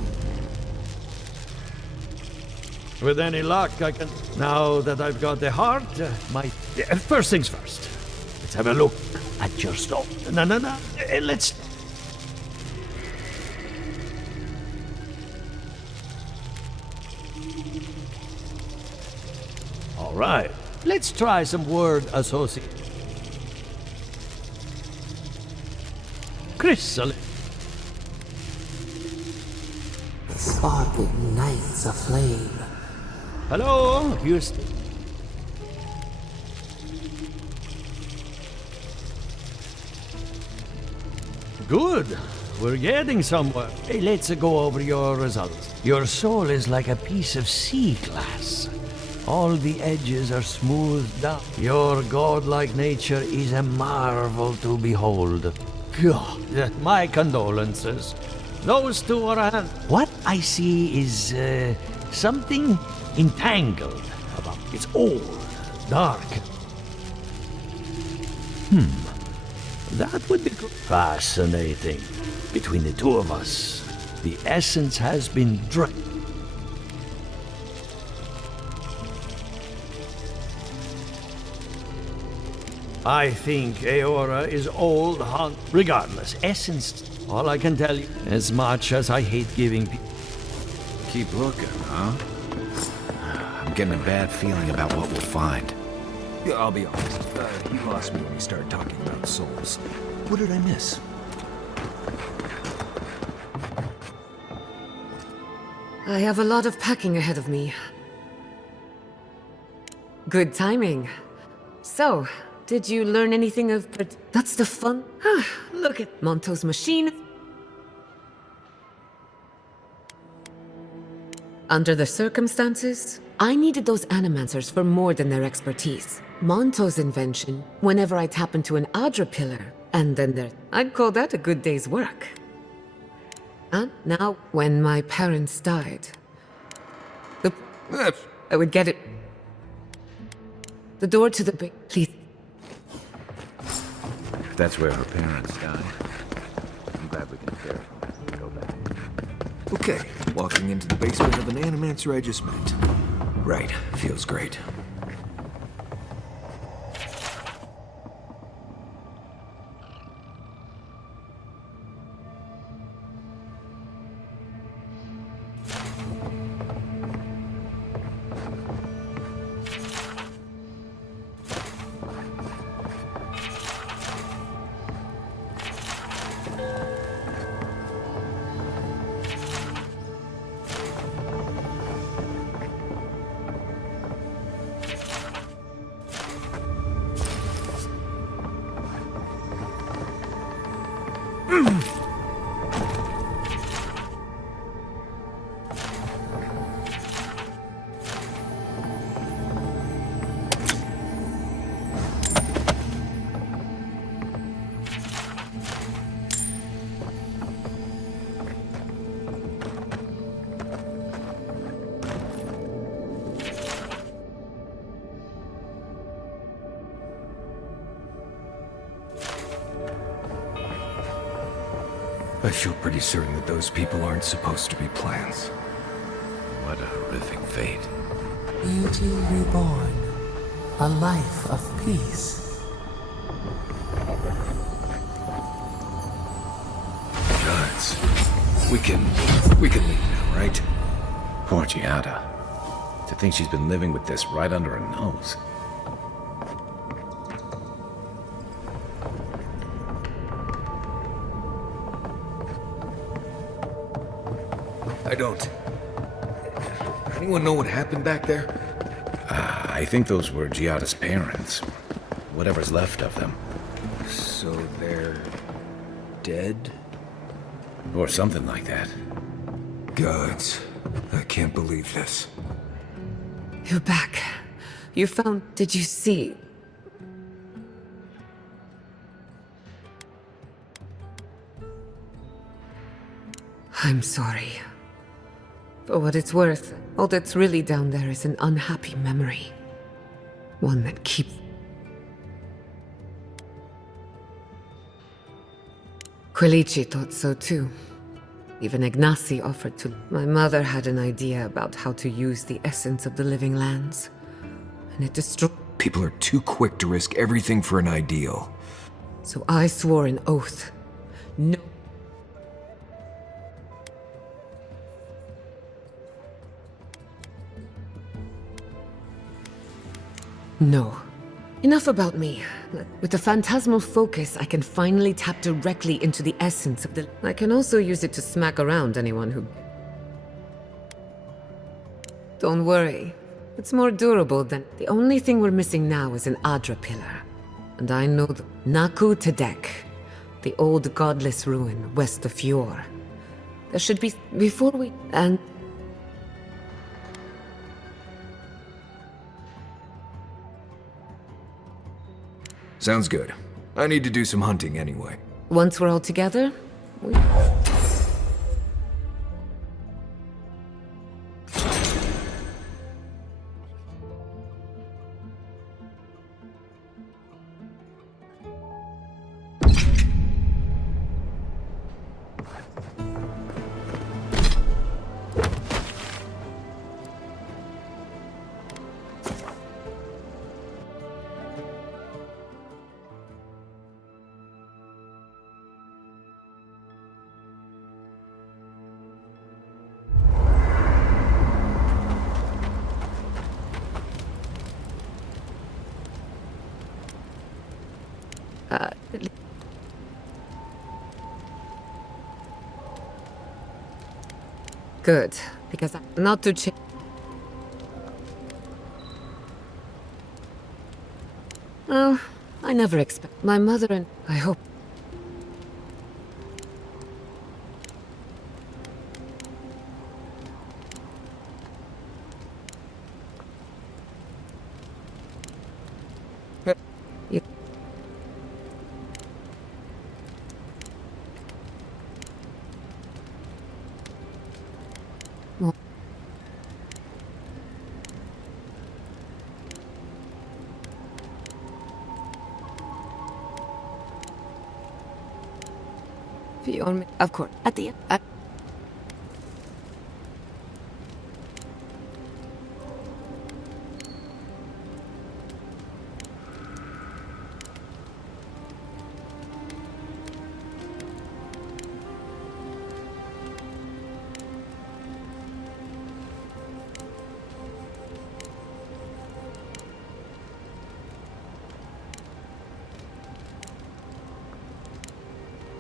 With any luck, I can... Now that I've got the heart, first things first. Let's have a look at your stone. No. Let's... All right. Let's try some word association. Chrysalis. The spark ignites a flame. Hello, Houston. Good. We're getting somewhere. Hey, let's go over your results. Your soul is like a piece of sea glass. All the edges are smoothed out. Your godlike nature is a marvel to behold. God, my condolences. Those two are a hand. What I see is something entangled about. It's old, dark. That would be fascinating. Between the two of us, the essence has been drained. I think Eora is old, regardless. Essence, all I can tell you, as much as I hate giving people. Keep looking, huh? I'm getting a bad feeling about what we'll find. Yeah, I'll be honest. You lost me when you started talking about souls. What did I miss? I have a lot of packing ahead of me. Good timing. So, did you learn anything of... That's the fun... Look at Monto's machine. Under the circumstances, I needed those animancers for more than their expertise. Monto's invention, whenever I tap into an Adra pillar, and then there... I'd call that a good day's work. And now, when my parents died... I would get it... The door to the big... Please... That's where her parents died. I'm glad we can care from that. Go back. Okay, walking into the basement of an animancer I just met. Right, feels great. I feel pretty certain that those people aren't supposed to be plants. What a horrific fate. Beauty reborn. A life of peace. Guys, we can leave now, right? Poor Giada. To think she's been living with this right under her nose. I don't. Anyone know what happened back there? I think those were Giada's parents. Whatever's left of them. So they're... dead? Or something like that. Gods, I can't believe this. You're back. You found... Did you see? I'm sorry. For what it's worth, all that's really down there is an unhappy memory. One that keeps... Quilici thought so too. Even Ignacy offered to... My mother had an idea about how to use the essence of the Living Lands. And it destroyed... People are too quick to risk everything for an ideal. So I swore an oath. No... No. Enough about me. With the phantasmal focus, I can finally tap directly into the essence of the... I can also use it to smack around anyone who... Don't worry. It's more durable than... The only thing we're missing now is an Adra pillar. And I know the... Naku Tedek, the old godless ruin west of Fjord. There should be... Before we... And... Sounds good. I need to do some hunting anyway. Once we're all together, we... Good, because I'm not to change. Well, I never expect my mother and I hope. Of course, at the end. I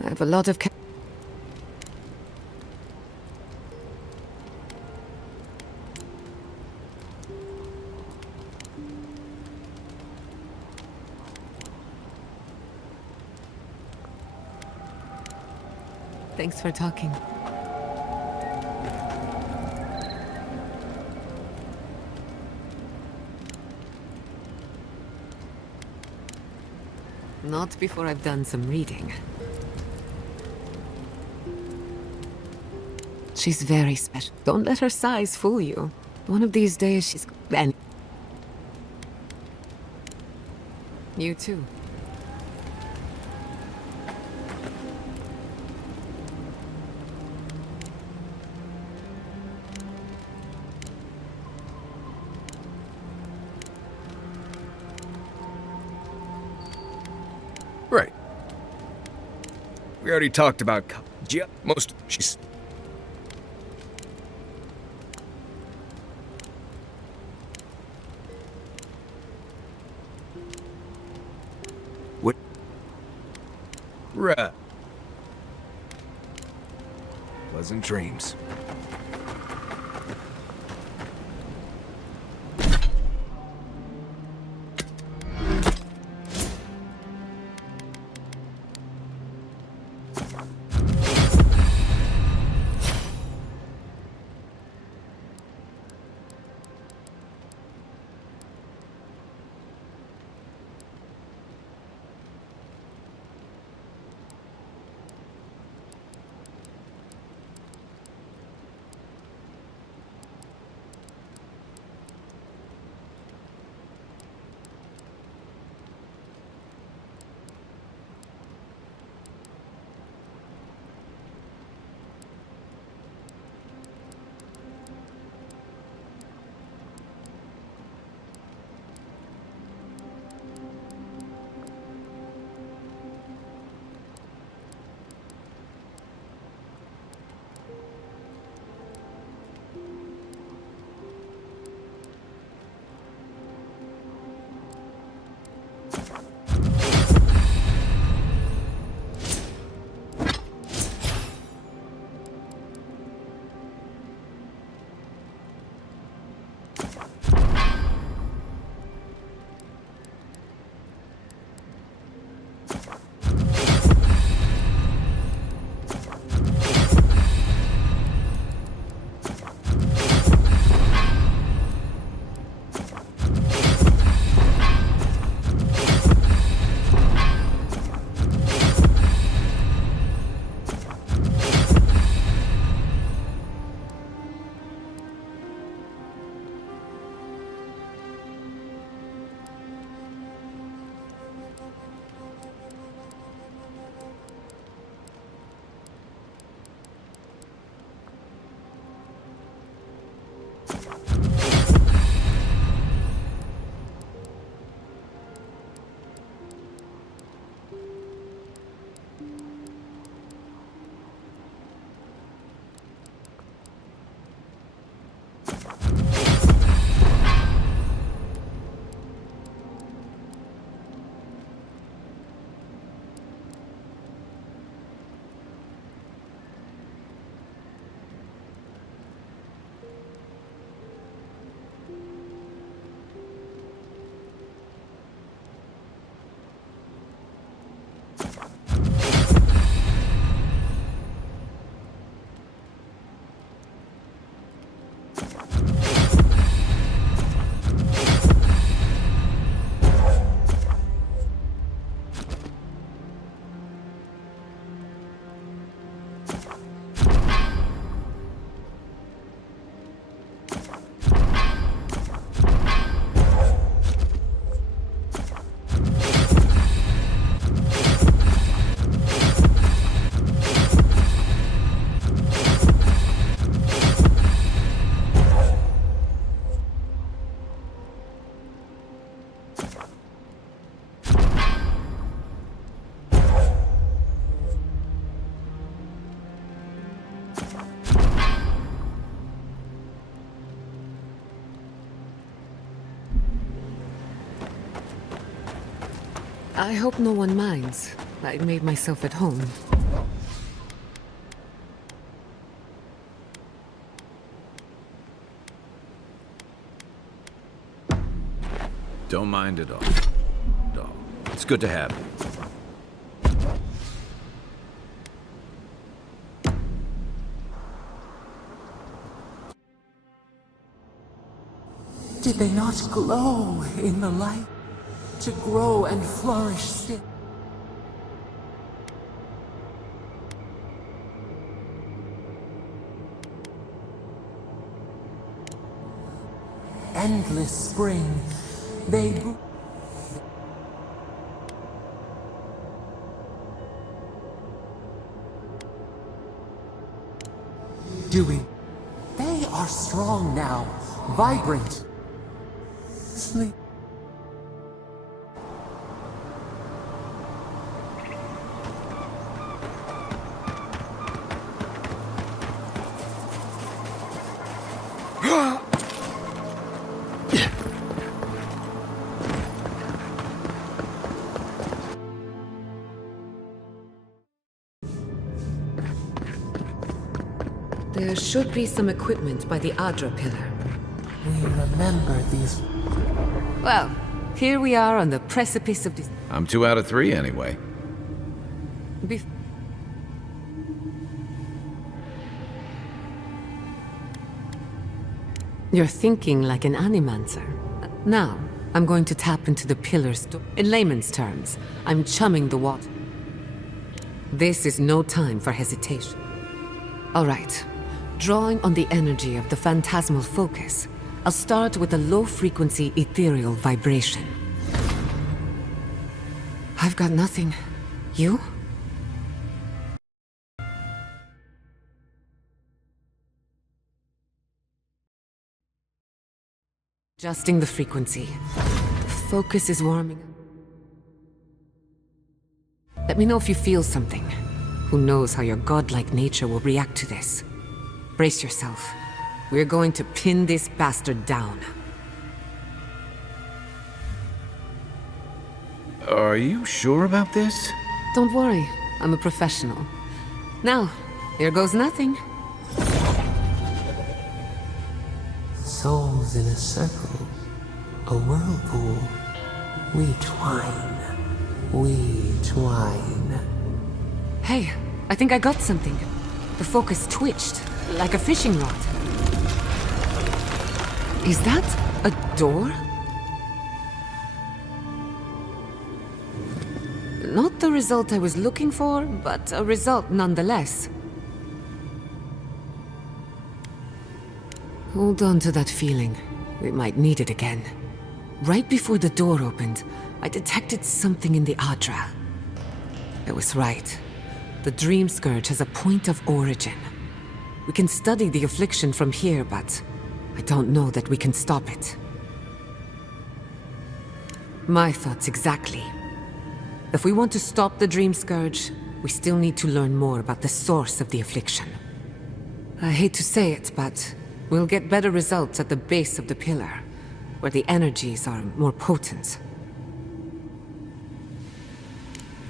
have a lot of... Thanks for talking. Not before I've done some reading. She's very special. Don't let her size fool you. One of these days she's... And you too. Right. We already talked about... Most... She's... What? Right. Pleasant dreams. I hope no one minds. I made myself at home. Don't mind at all. It's good to have you. Did they not glow in the light to grow and flourish still? Endless spring, they grew. Doing. They are strong now, vibrant. Sleep. There should be some equipment by the Adra pillar. We remember these. Well, here we are on the precipice of this. I'm 2 out of 3 anyway. You're thinking like an animancer. Now, I'm going to tap into the pillar's door. In layman's terms, I'm chumming the water. This is no time for hesitation. All right. Drawing on the energy of the phantasmal focus, I'll start with a low-frequency ethereal vibration. I've got nothing. You? Adjusting the frequency. Focus is warming up. Let me know if you feel something. Who knows how your godlike nature will react to this? Brace yourself. We're going to pin this bastard down. Are you sure about this? Don't worry, I'm a professional. Now, here goes nothing. Souls in a circle, a whirlpool. We twine, we twine. Hey, I think I got something. The focus twitched, like a fishing rod. Is that a door? Not the result I was looking for, but a result nonetheless. Hold on to that feeling. We might need it again. Right before the door opened, I detected something in the Adra. I was right. The Dream Scourge has a point of origin. We can study the affliction from here, but I don't know that we can stop it. My thoughts exactly. If we want to stop the Dream Scourge, we still need to learn more about the source of the affliction. I hate to say it, but we'll get better results at the base of the pillar, where the energies are more potent.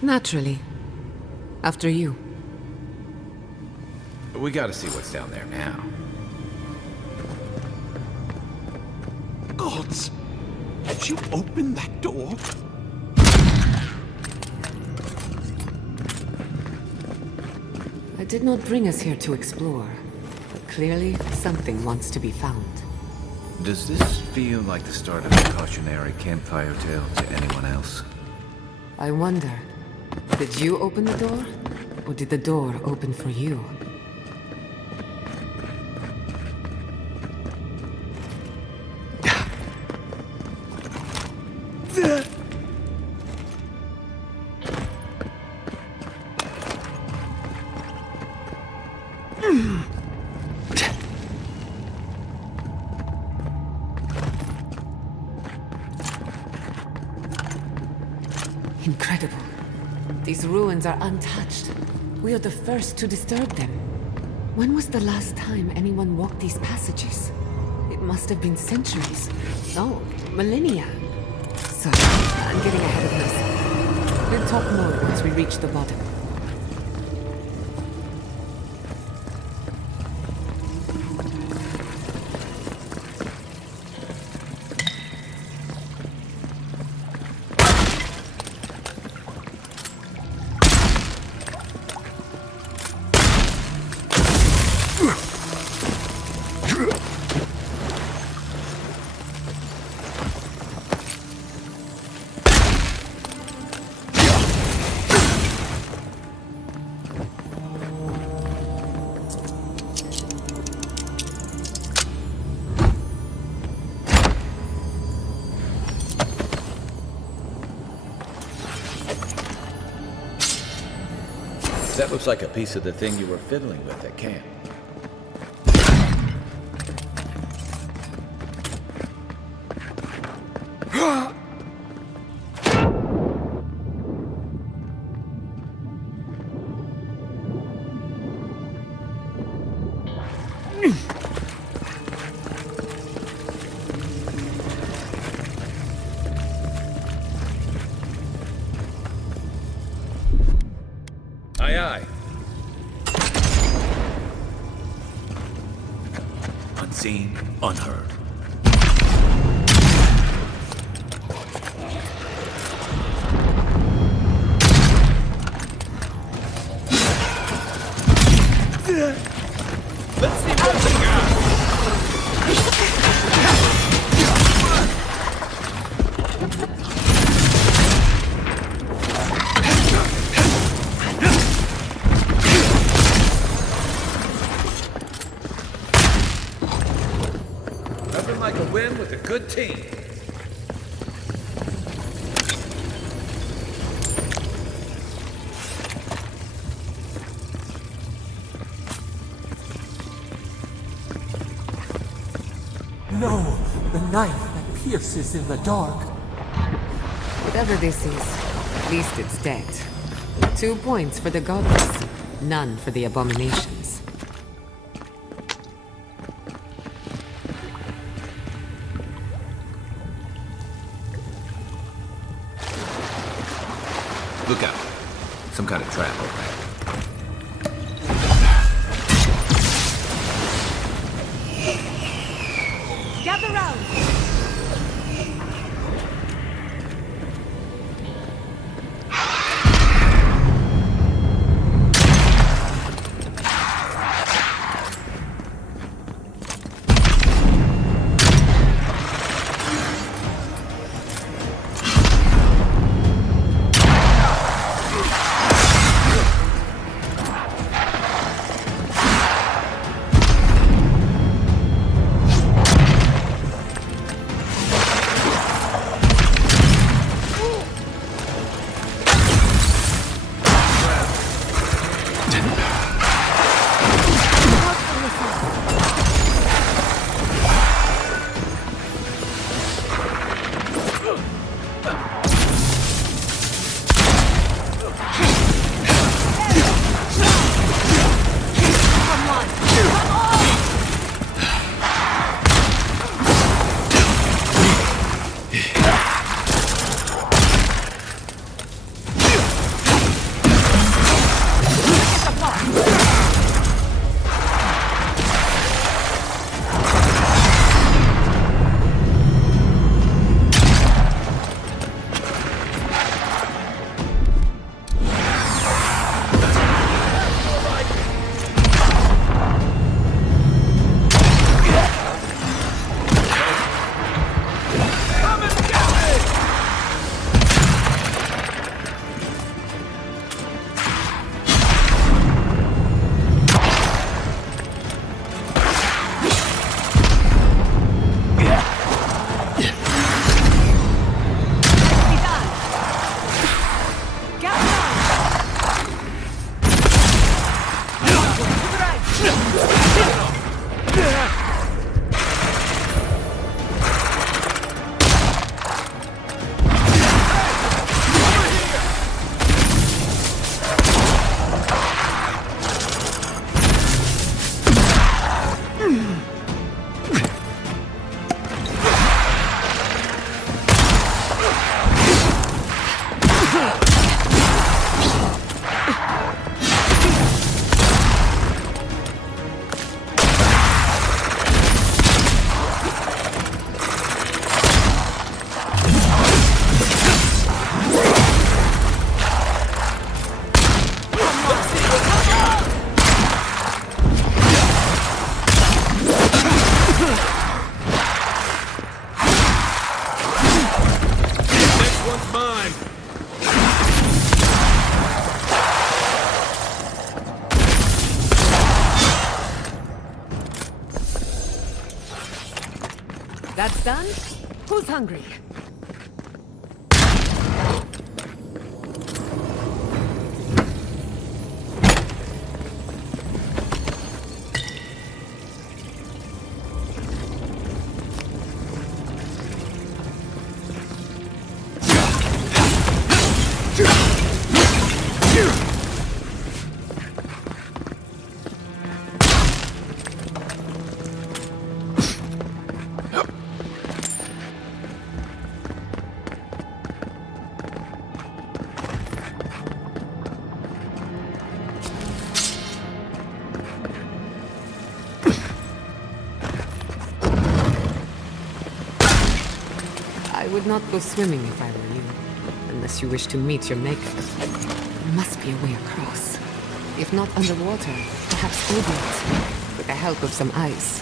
Naturally. After you. We gotta see what's down there now. Gods! Did you open that door? I did not bring us here to explore, but clearly something wants to be found. Does this feel like the start of a cautionary campfire tale to anyone else? I wonder, did you open the door? Or did the door open for you? Incredible. These ruins are untouched. We are the first to disturb them. When was the last time anyone walked these passages? It must have been centuries. No, millennia. Sorry, I'm getting ahead of myself. We'll talk more once we reach the bottom. That looks like a piece of the thing you were fiddling with at camp. Aye, aye. Unseen, unheard. Let's see what we got. Nothing like a win with a good team. No! The knife that pierces in the dark. Whatever this is, at least it's dead. 2 points for the goddess, none for the abominations. Look out. Some kind of trap over there. Gather round! time. That's done? Who's hungry? I would not go swimming if I were you, unless you wish to meet your maker. There must be a way across. If not underwater, perhaps over it, with the help of some ice.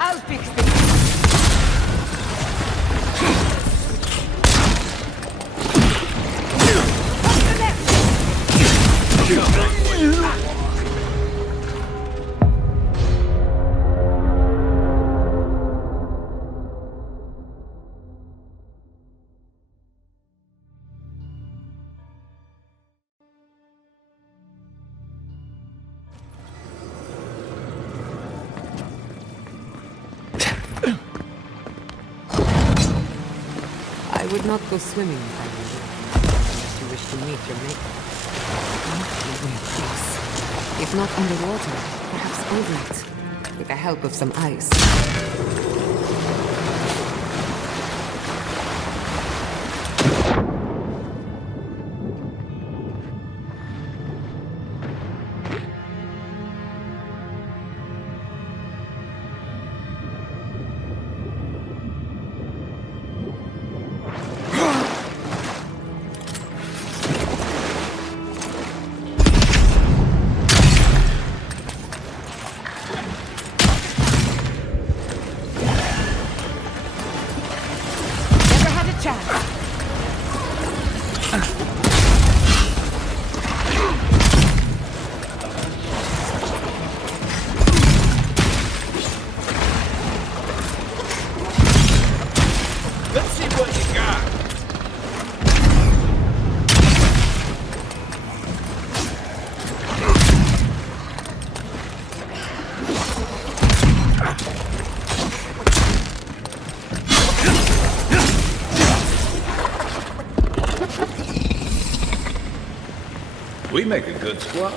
I'll fix this. I would not go swimming if I were you, unless you wish to meet your maker. There must be a way across. If not underwater, perhaps over it, with the help of some ice. We make a good squad.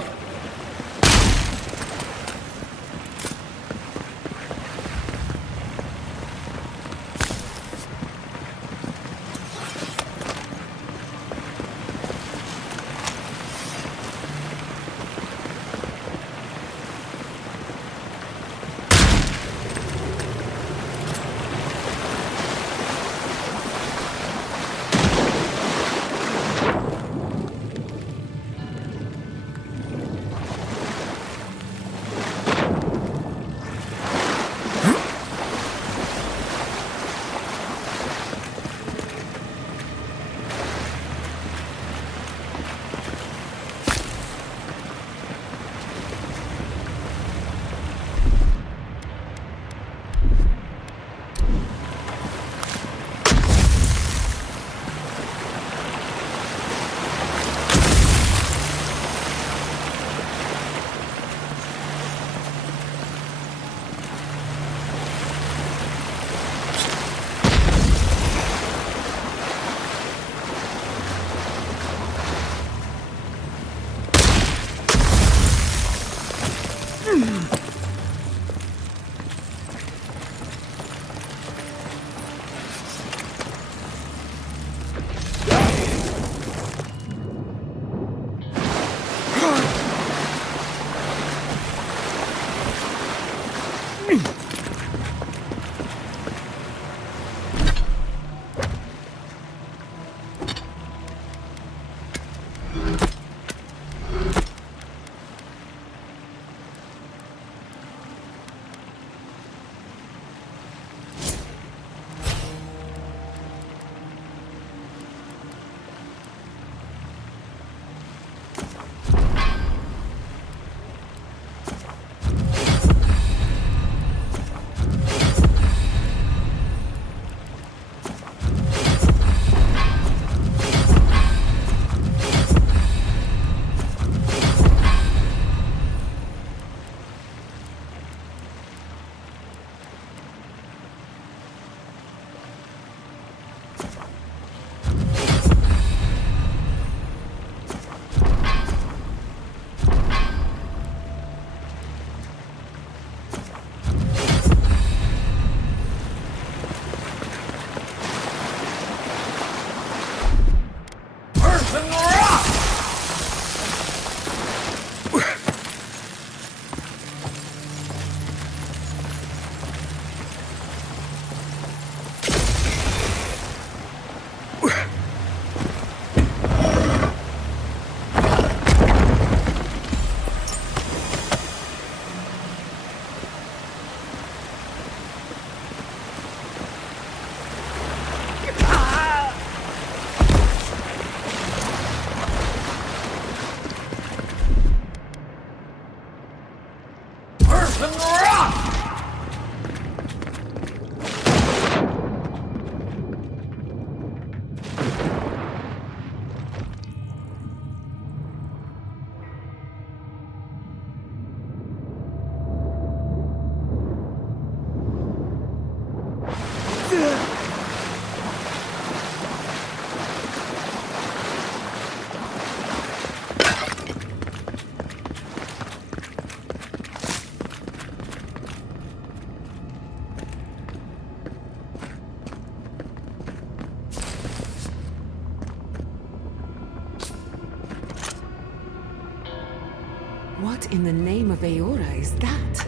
What in the name of Eora is that?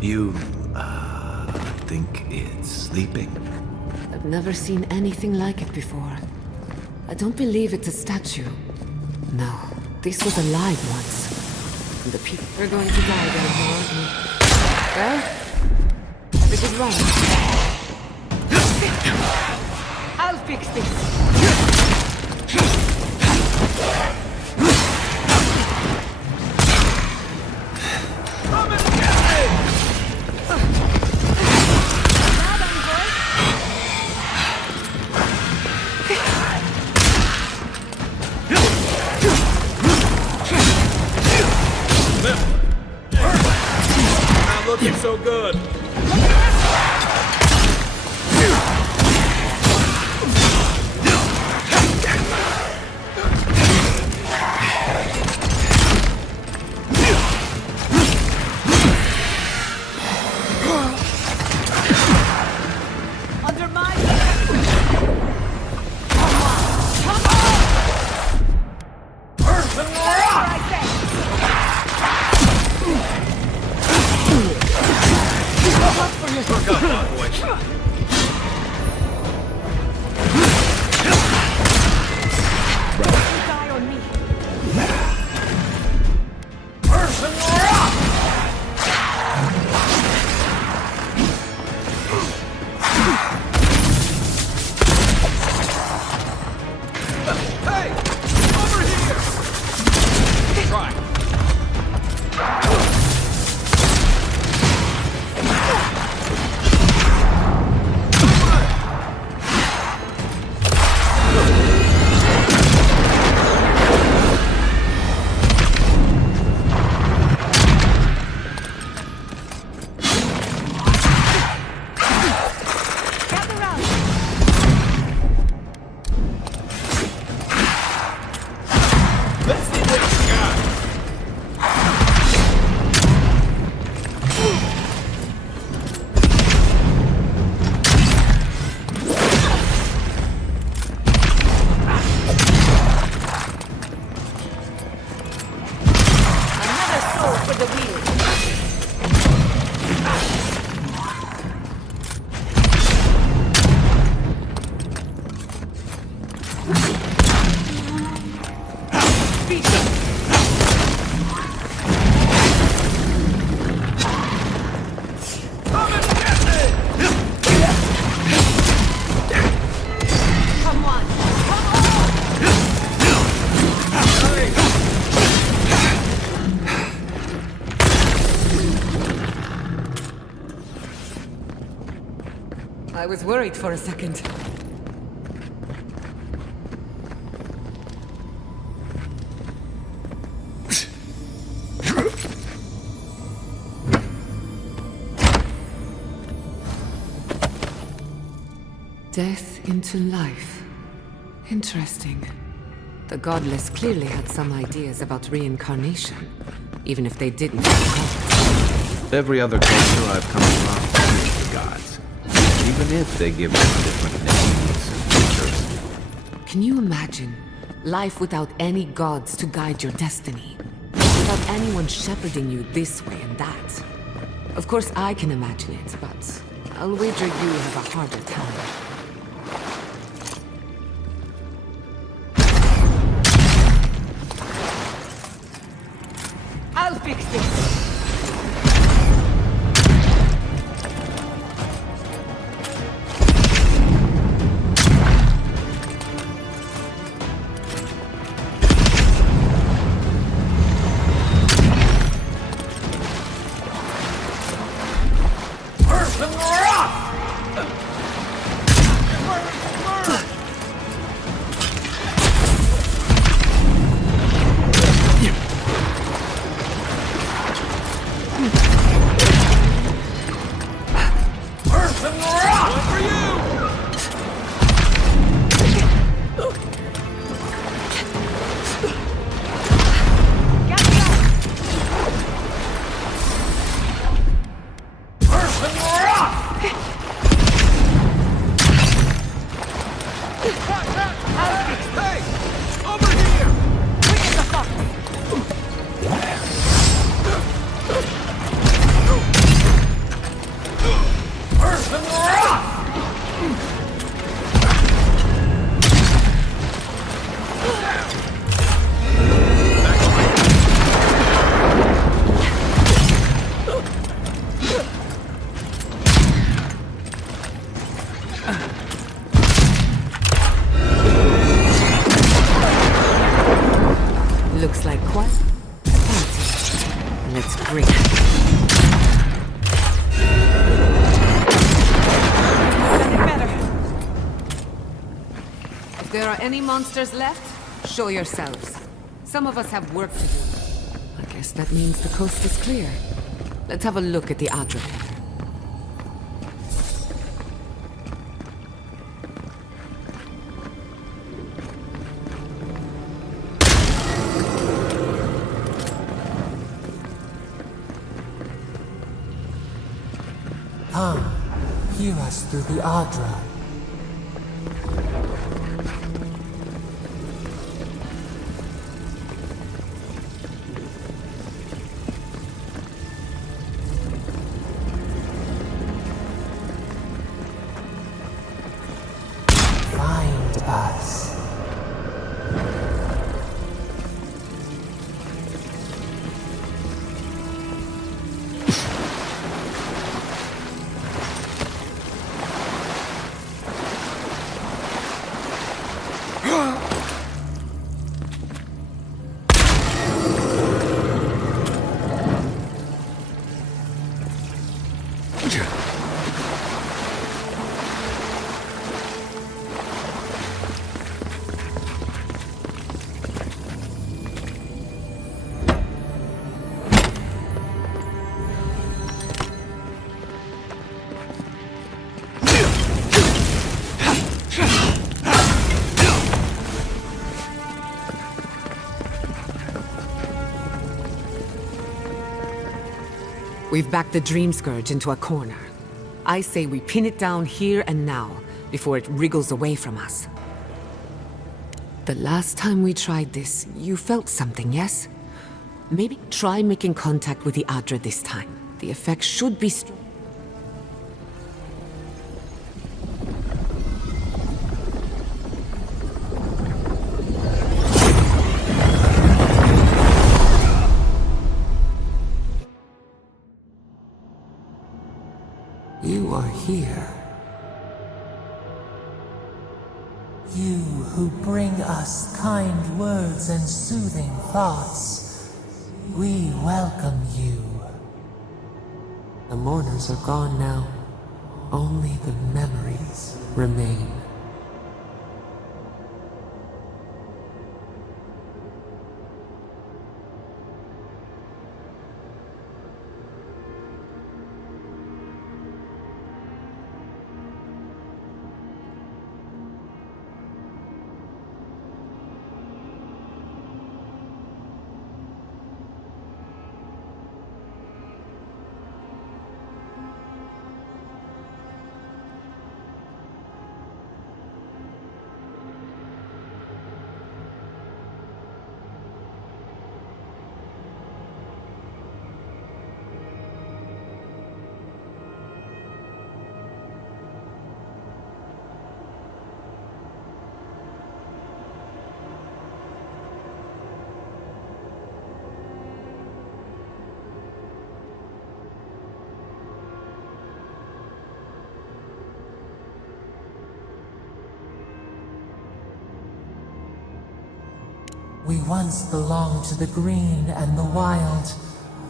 You, think it's sleeping? I've never seen anything like it before. I don't believe it's a statue. No, this was alive once. And the people are going to die there more. Well, this is wrong. I'll fix this. Looking so good. Under my Earth and rock! Work up, bad boy. die on me. Earth and rock! Hey! Over here! Try. I was worried for a second. Death into life. Interesting. The godless clearly had some ideas about reincarnation, even if they didn't. Every other culture I've come across is the gods, even if they give them different names and features. Can you imagine life without any gods to guide your destiny? Without anyone shepherding you this way and that? Of course I can imagine it, but I'll wager you have a harder time. I'll fix this! there are any monsters left, show yourselves. Some of us have work to do. I guess that means the coast is clear. Let's have a look at the Adra pair. Come, hear us through the Adra. Find us. We've backed the Dream Scourge into a corner. I say we pin it down here and now, before it wriggles away from us. The last time we tried this, you felt something, yes? Maybe try making contact with the Adra this time. The effect should be strong. You are here. You who bring us kind words and soothing thoughts, we welcome you. The mourners are gone now. Only the memories remain. We once belonged to the green and the wild.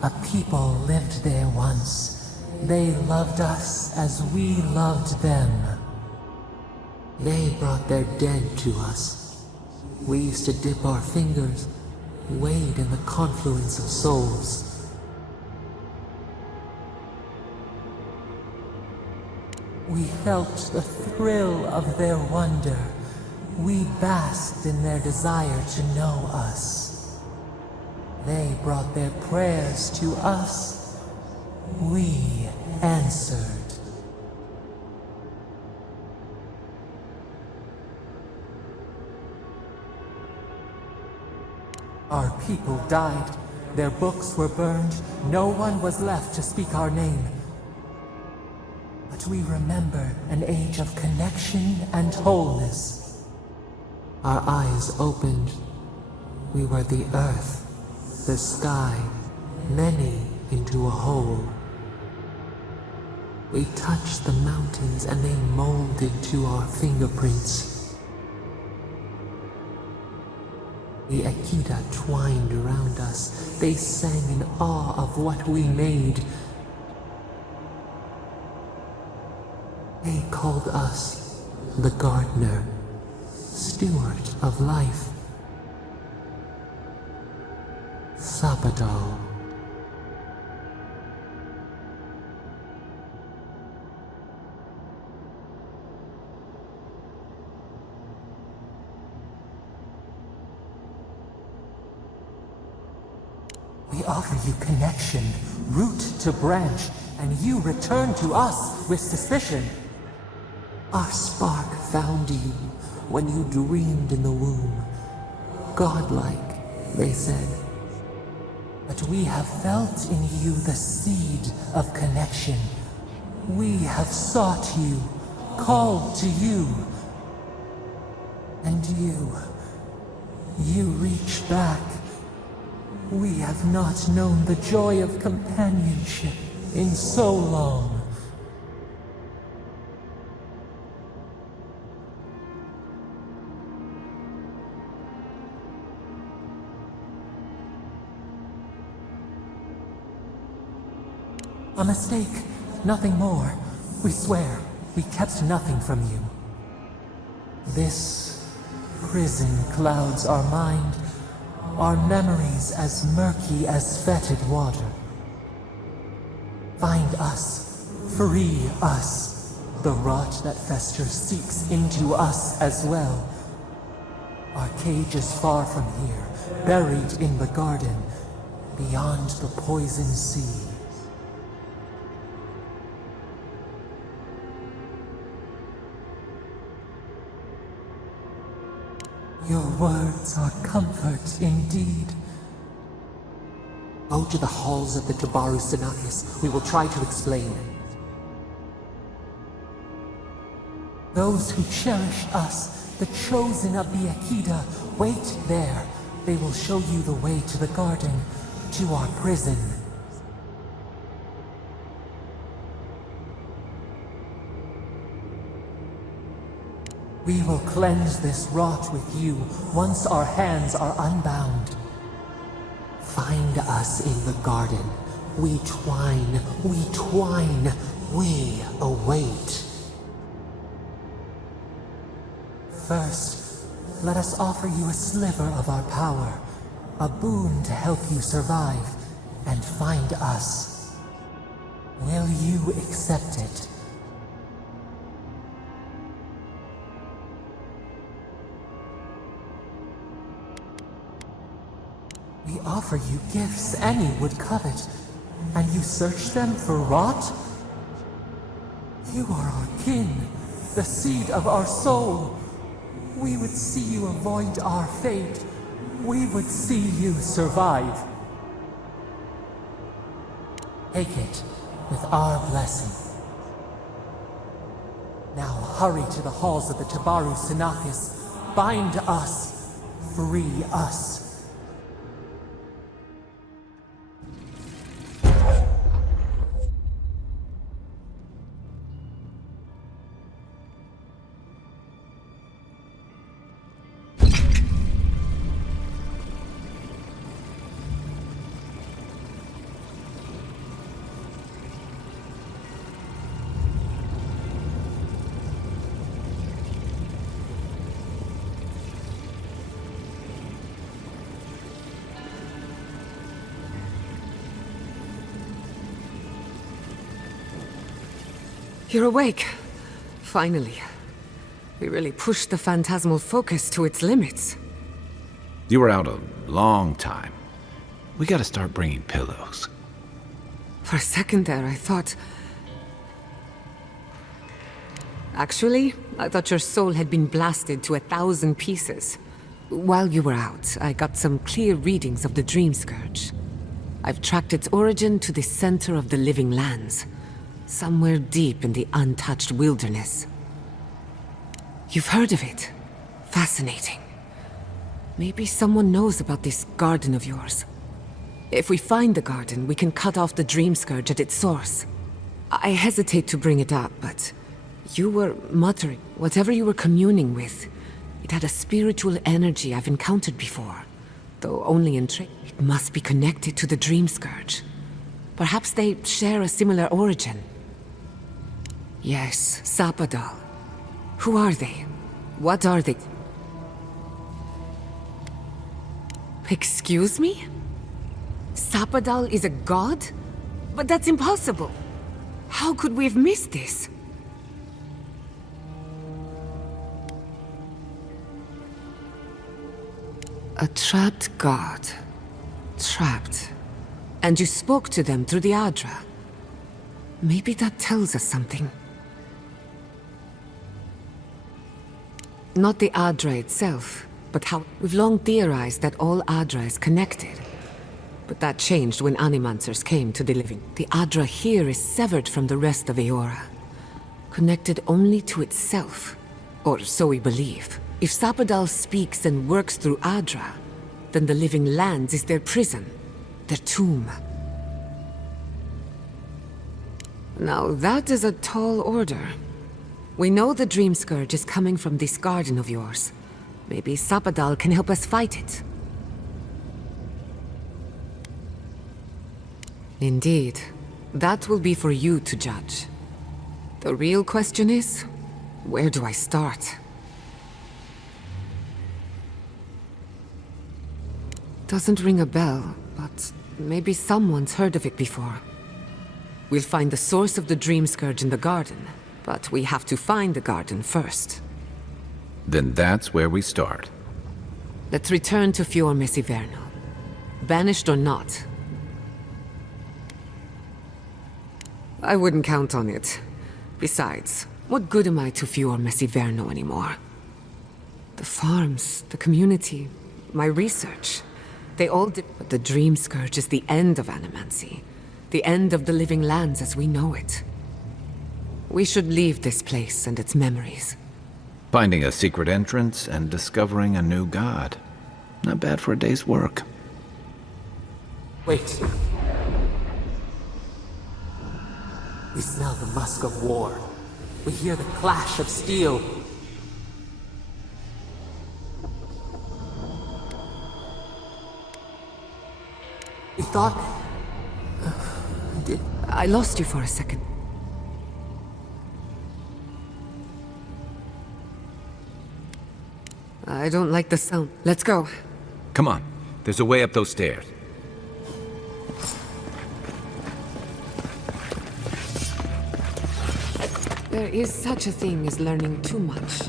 A people lived there once. They loved us as we loved them. They brought their dead to us. We used to dip our fingers, wade in the confluence of souls. We felt the thrill of their wonder. We basked in their desire to know us. They brought their prayers to us. We answered. Our people died. Their books were burned. No one was left to speak our name. But we remember an age of connection and wholeness. Our eyes opened. We were the earth, the sky, many into a whole. We touched the mountains and they molded to our fingerprints. The Akita twined around us. They sang in awe of what we made. They called us the gardener. steward of life. Sapadal. We offer you connection, root to branch, and you return to us with suspicion. Our spark found you when you dreamed in the womb. Godlike, they said. But we have felt in you the seed of connection. We have sought you, called to you. And you reach back. We have not known the joy of companionship in so long. A mistake, nothing more. We swear, we kept nothing from you. This prison clouds our mind, our memories as murky as fetid water. Find us, free us. The rot that festers seeps into us as well. Our cage is far from here, buried in the garden, beyond the poison sea. Your words are comfort indeed. Go to the halls of the Tabaru Sinakis. We will try to explain. Those who cherish us, the chosen of the Akida, wait there. They will show you the way to the garden, to our prison. We will cleanse this rot with you once our hands are unbound. Find us in the garden. We twine, we await. First, let us offer you a sliver of our power, a boon to help you survive and find us. Will you accept it? We offer you gifts any would covet, and you search them for rot? You are our kin, the seed of our soul. We would see you avoid our fate. We would see you survive. Take it with our blessing. Now hurry to the halls of the Tabaru Sinakis. Bind us. Free us. You're awake. Finally. We really pushed the phantasmal focus to its limits. You were out a long time. We gotta start bringing pillows. For a second there, I thought... Actually, I thought your soul had been blasted to 1,000 pieces. While you were out, I got some clear readings of the Dream Scourge. I've tracked its origin to the center of the Living Lands. Somewhere deep in the untouched wilderness. You've heard of it. Fascinating. Maybe someone knows about this garden of yours. If we find the garden, we can cut off the Dream Scourge at its source. I hesitate to bring it up, but you were muttering. Whatever you were communing with, it had a spiritual energy I've encountered before. Though only in trade. It must be connected to the Dream Scourge. Perhaps they share a similar origin. Yes, Sapadal. Who are they? What are they? Excuse me? Sapadal is a god? But that's impossible. How could we have missed this? A trapped god. Trapped. And you spoke to them through the Adra. Maybe that tells us something. Not the Adra itself, but how... We've long theorized that all Adra is connected. But that changed when Animancers came to the living. The Adra here is severed from the rest of Eora. Connected only to itself. Or so we believe. If Sapadal speaks and works through Adra, then the Living Lands is their prison. Their tomb. Now that is a tall order. We know the Dream Scourge is coming from this garden of yours. Maybe Sapadal can help us fight it. Indeed. That will be for you to judge. The real question is, where do I start? Doesn't ring a bell, but maybe someone's heard of it before. We'll find the source of the Dream Scourge in the garden, but we have to find the garden first. Then that's where we start. Let's return to Fior Messiverno. Banished or not. I wouldn't count on it. Besides, what good am I to Fior Messiverno anymore? The farms, the community, my research, they all did. But the Dream Scourge is the end of Animancy. The end of the Living Lands as we know it. We should leave this place and its memories. Finding a secret entrance and discovering a new god. Not bad for a day's work. Wait. We smell the musk of war. We hear the clash of steel. We thought... I lost you for a second. I don't like the sound. Let's go. Come on. There's a way up those stairs. There is such a thing as learning too much.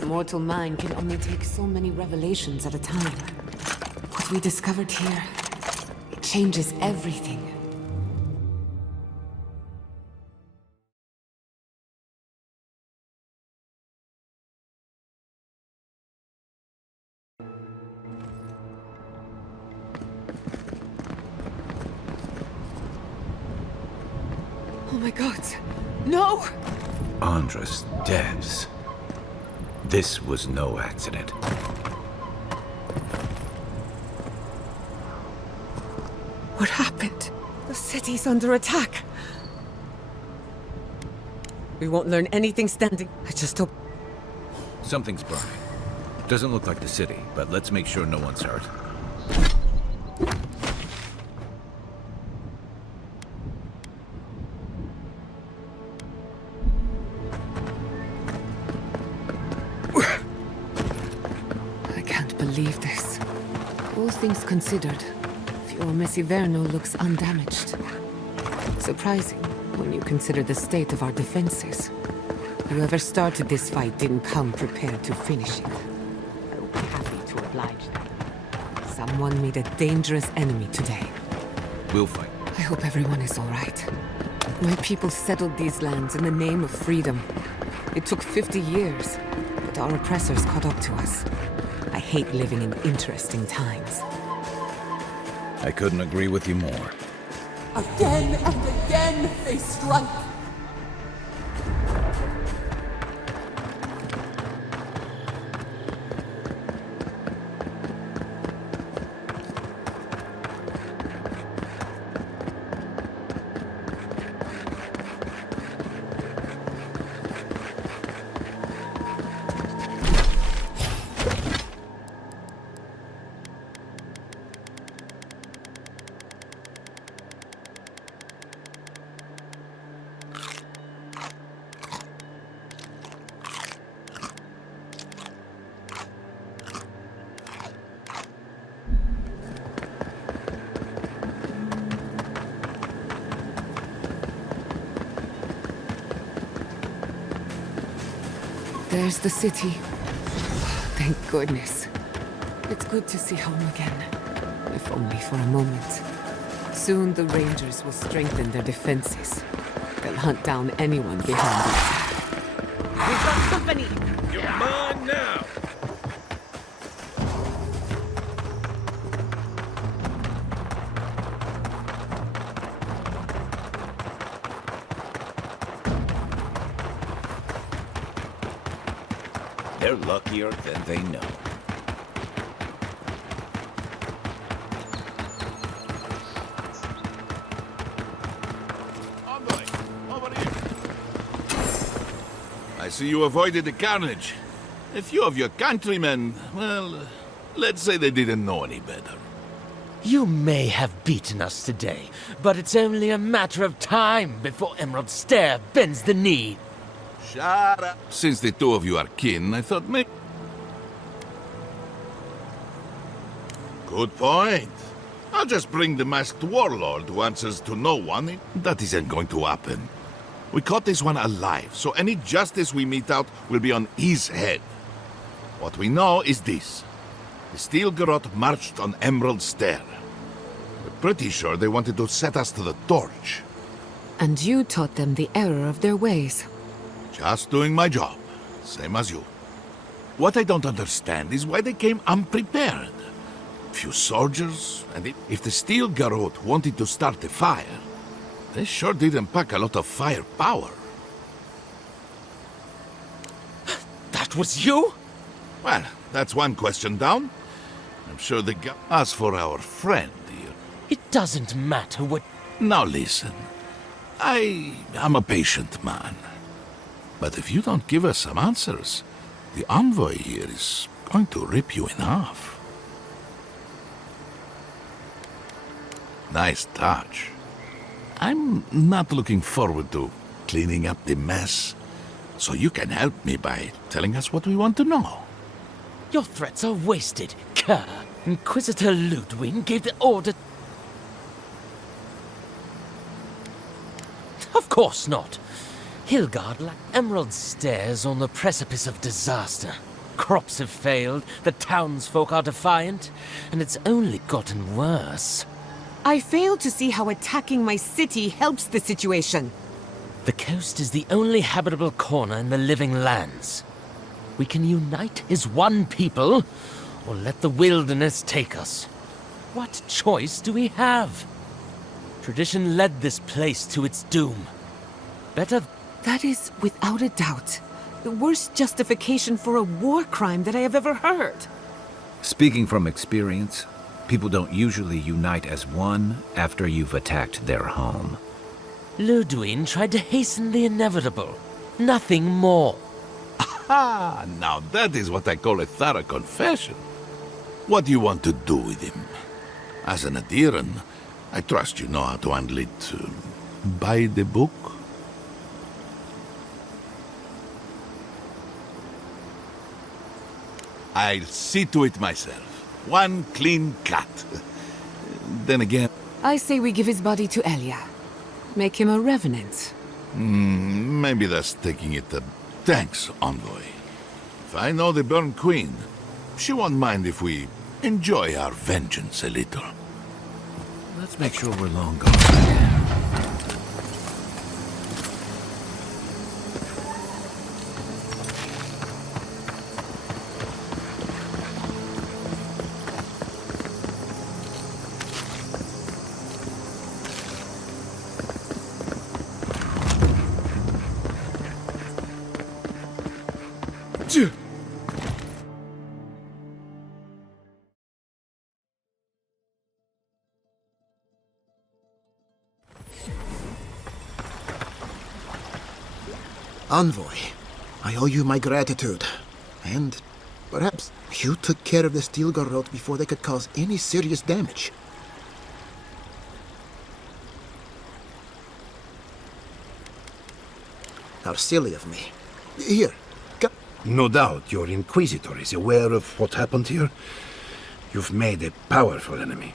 The mortal mind can only take so many revelations at a time. What we discovered here, it changes everything. Oh my god. No! Andra's devs. This was no accident. What happened? The city's under attack. We won't learn anything standing. I just hope... Something's burning. Doesn't look like the city, but let's make sure no one's hurt. I can't believe this. All things considered, Fior Messiverno looks undamaged. Surprising, when you consider the state of our defenses. Whoever started this fight didn't come prepared to finish it. I will be happy to oblige them. Someone made a dangerous enemy today. We'll fight. I hope everyone is all right. My people settled these lands in the name of freedom. It took 50 years, but our oppressors caught up to us. I hate living in interesting times. I couldn't agree with you more. Again and again they strike. There's the city. Thank goodness. It's good to see home again, if only for a moment. Soon the Rangers will strengthen their defenses. They'll hunt down anyone behind us. We've got company! You're mine now! They're luckier than they know. I see you avoided the carnage. A few of your countrymen, well, let's say they didn't know any better. You may have beaten us today, but it's only a matter of time before Emerald Stair bends the knee. Shut up. Since the two of you are kin, I thought maybe... Good point. I'll just bring the masked warlord who answers to no one. That isn't going to happen. We caught this one alive, so any justice we mete out will be on his head. What we know is this. The Steel Garrote marched on Emerald Stair. We're pretty sure they wanted to set us to the torch. And you taught them the error of their ways. Just doing my job, same as you. What I don't understand is why they came unprepared. Few soldiers, and if the Steel Garrote wanted to start a fire, they sure didn't pack a lot of firepower. That was you? Well, that's one question down. I'm sure the guy... As for our friend here... It doesn't matter what... Now listen. I am a patient man. But if you don't give us some answers, the envoy here is going to rip you in half. Nice touch. I'm not looking forward to cleaning up the mess, so you can help me by telling us what we want to know. Your threats are wasted, Kerr. Inquisitor Ludwig gave the order... Of course not. Hilgard like Emerald Stairs on the precipice of disaster. Crops have failed, the townsfolk are defiant, and it's only gotten worse. I fail to see how attacking my city helps the situation. The coast is the only habitable corner in the Living Lands. We can unite as one people, or let the wilderness take us. What choice do we have? Tradition led this place to its doom. Better... That is, without a doubt, the worst justification for a war crime that I have ever heard. Speaking from experience, people don't usually unite as one after you've attacked their home. Ludwig tried to hasten the inevitable. Nothing more. Aha! Now that is what I call a thorough confession. What do you want to do with him? As an Ederan, I trust you know how to handle it by the book. I'll see to it myself. One clean cut. Then again... I say we give his body to Elia. Make him a revenant. Maybe that's taking it a... Thanks, Envoy. If I know the Burn Queen, she won't mind if we enjoy our vengeance a little. Let's make sure we're long gone. Envoy, I owe you my gratitude. And perhaps you took care of the Steel Garrote before they could cause any serious damage. How silly of me. Here, No doubt your Inquisitor is aware of what happened here. You've made a powerful enemy.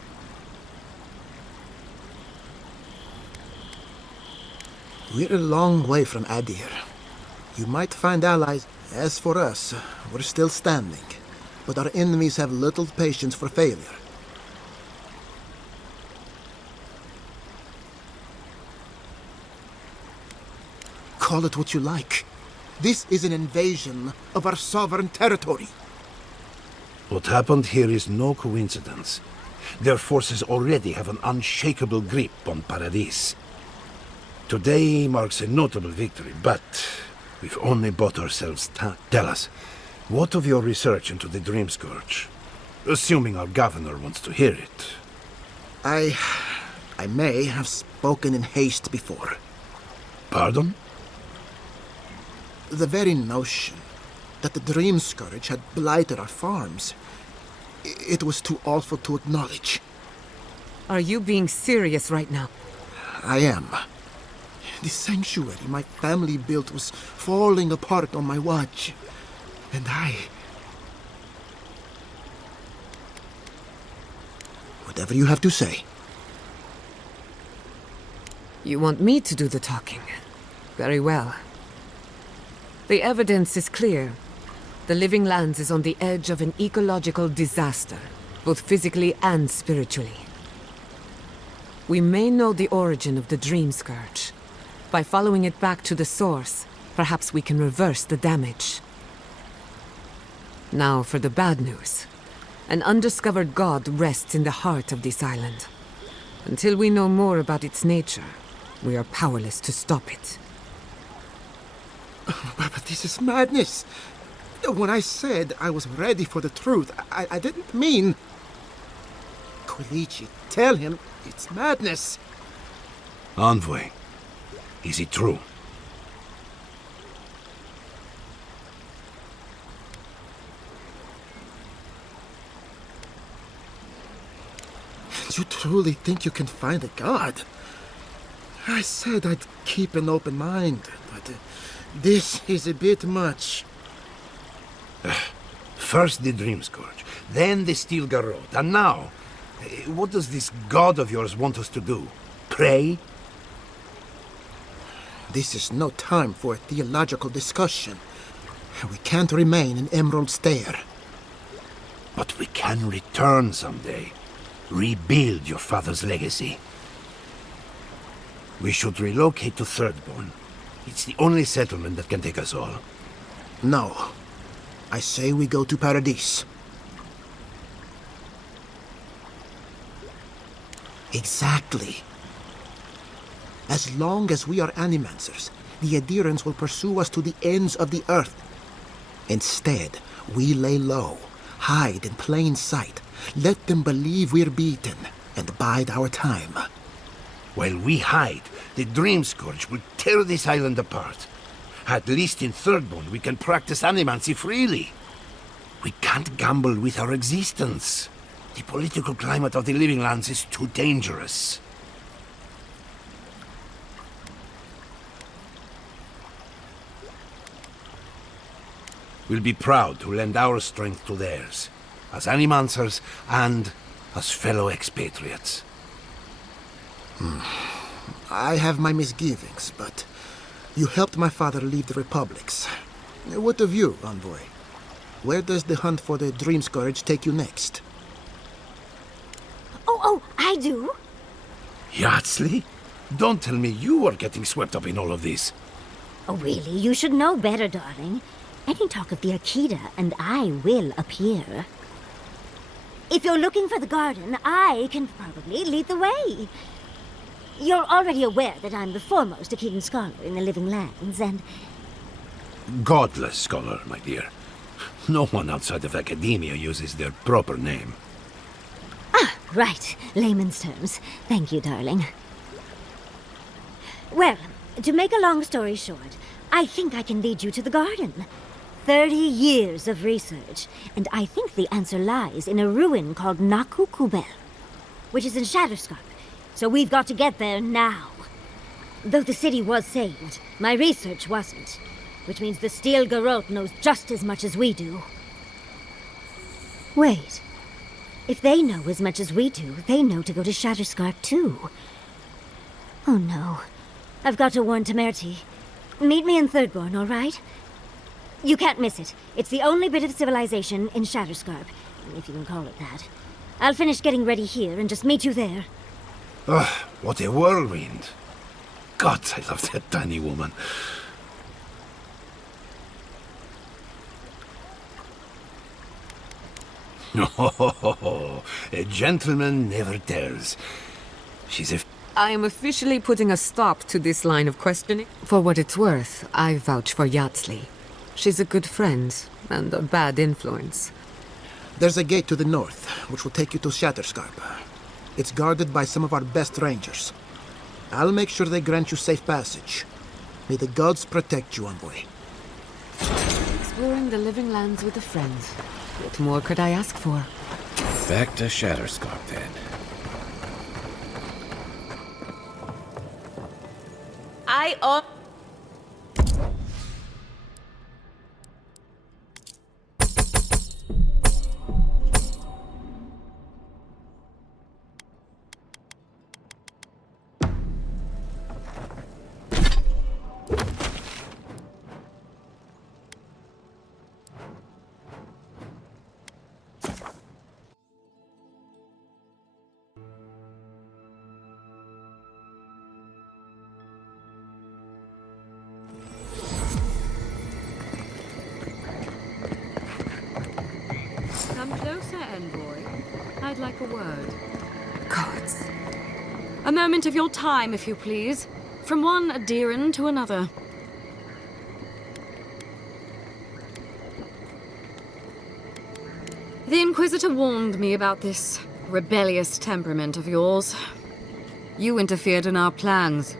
We're a long way from Eder. You might find allies. As for us, we're still standing, but our enemies have little patience for failure. Call it what you like. This is an invasion of our sovereign territory. What happened here is no coincidence. Their forces already have an unshakable grip on Paradis. Today marks a notable victory, but we've only bought ourselves time. Tell us, what of your research into the Dream Scourge? Assuming our governor wants to hear it. I may have spoken in haste before. Pardon? The very notion that the Dream Scourge had blighted our farms, it was too awful to acknowledge. Are you being serious right now? I am. The sanctuary my family built was falling apart on my watch. And whatever you have to say. You want me to do the talking? Very well. The evidence is clear. The Living Lands is on the edge of an ecological disaster, both physically and spiritually. We may know the origin of the Dream Scourge. By following it back to the source, perhaps we can reverse the damage. Now for the bad news. An undiscovered god rests in the heart of this island. Until we know more about its nature, we are powerless to stop it. But this is madness. When I said I was ready for the truth, I didn't mean... Quilici, tell him it's madness. Envoy, is it true? You truly think you can find a god? I said I'd keep an open mind, but this is a bit much. First the Dream Scourge, then the Steel Garrote, and now, what does this god of yours want us to do? Pray? This is no time for a theological discussion. We can't remain in Emerald Stair. But we can return someday. Rebuild your father's legacy. We should relocate to Thirdborn. It's the only settlement that can take us all. No. I say we go to Paradis. Exactly. As long as we are Animancers, the Ederans will pursue us to the ends of the earth. Instead, we lay low, hide in plain sight, let them believe we're beaten, and bide our time. While we hide, the Dream Scourge will tear this island apart. At least in Thirdborn, we can practice animancy freely. We can't gamble with our existence. The political climate of the Living Lands is too dangerous. We'll be proud to lend our strength to theirs, as Animancers and as fellow expatriates. I have my misgivings, but you helped my father leave the Republics. What of you, Envoy? Where does the hunt for the Dream Scourge take you next? Oh, I do. Yardsley? Don't tell me you are getting swept up in all of this. Oh, really? You should know better, darling. Any talk of the Akita, and I will appear. If you're looking for the garden, I can probably lead the way. You're already aware that I'm the foremost Akitan scholar in the Living Lands, and... Godless scholar, my dear. No one outside of academia uses their proper name. Ah, right. Layman's terms. Thank you, darling. Well, to make a long story short, I think I can lead you to the garden. 30 years of research, and I think the answer lies in a ruin called Nakukubel, which is in Shatterscarp. So we've got to get there now. Though the city was saved, my research wasn't, which means the Steel Garrote knows just as much as we do. Wait. If they know as much as we do, they know to go to Shatterscarp too. Oh no. I've got to warn Temerity. Meet me in Thirdborn, all right? You can't miss it. It's the only bit of civilization in Shatterscarp, if you can call it that. I'll finish getting ready here and just meet you there. Oh, what a whirlwind. God, I love that tiny woman. Oh, a gentleman never tells. She's a... I am officially putting a stop to this line of questioning. For what it's worth, I vouch for Yatsley. She's a good friend, and a bad influence. There's a gate to the north, which will take you to Shatterscarp. It's guarded by some of our best rangers. I'll make sure they grant you safe passage. May the gods protect you, envoy. Exploring the Living Lands with a friend. What more could I ask for? Back to Shatterscarp, then. Come closer, envoy. I'd like a word. Gods. A moment of your time, if you please. From one Ederan to another. The Inquisitor warned me about this rebellious temperament of yours. You interfered in our plans.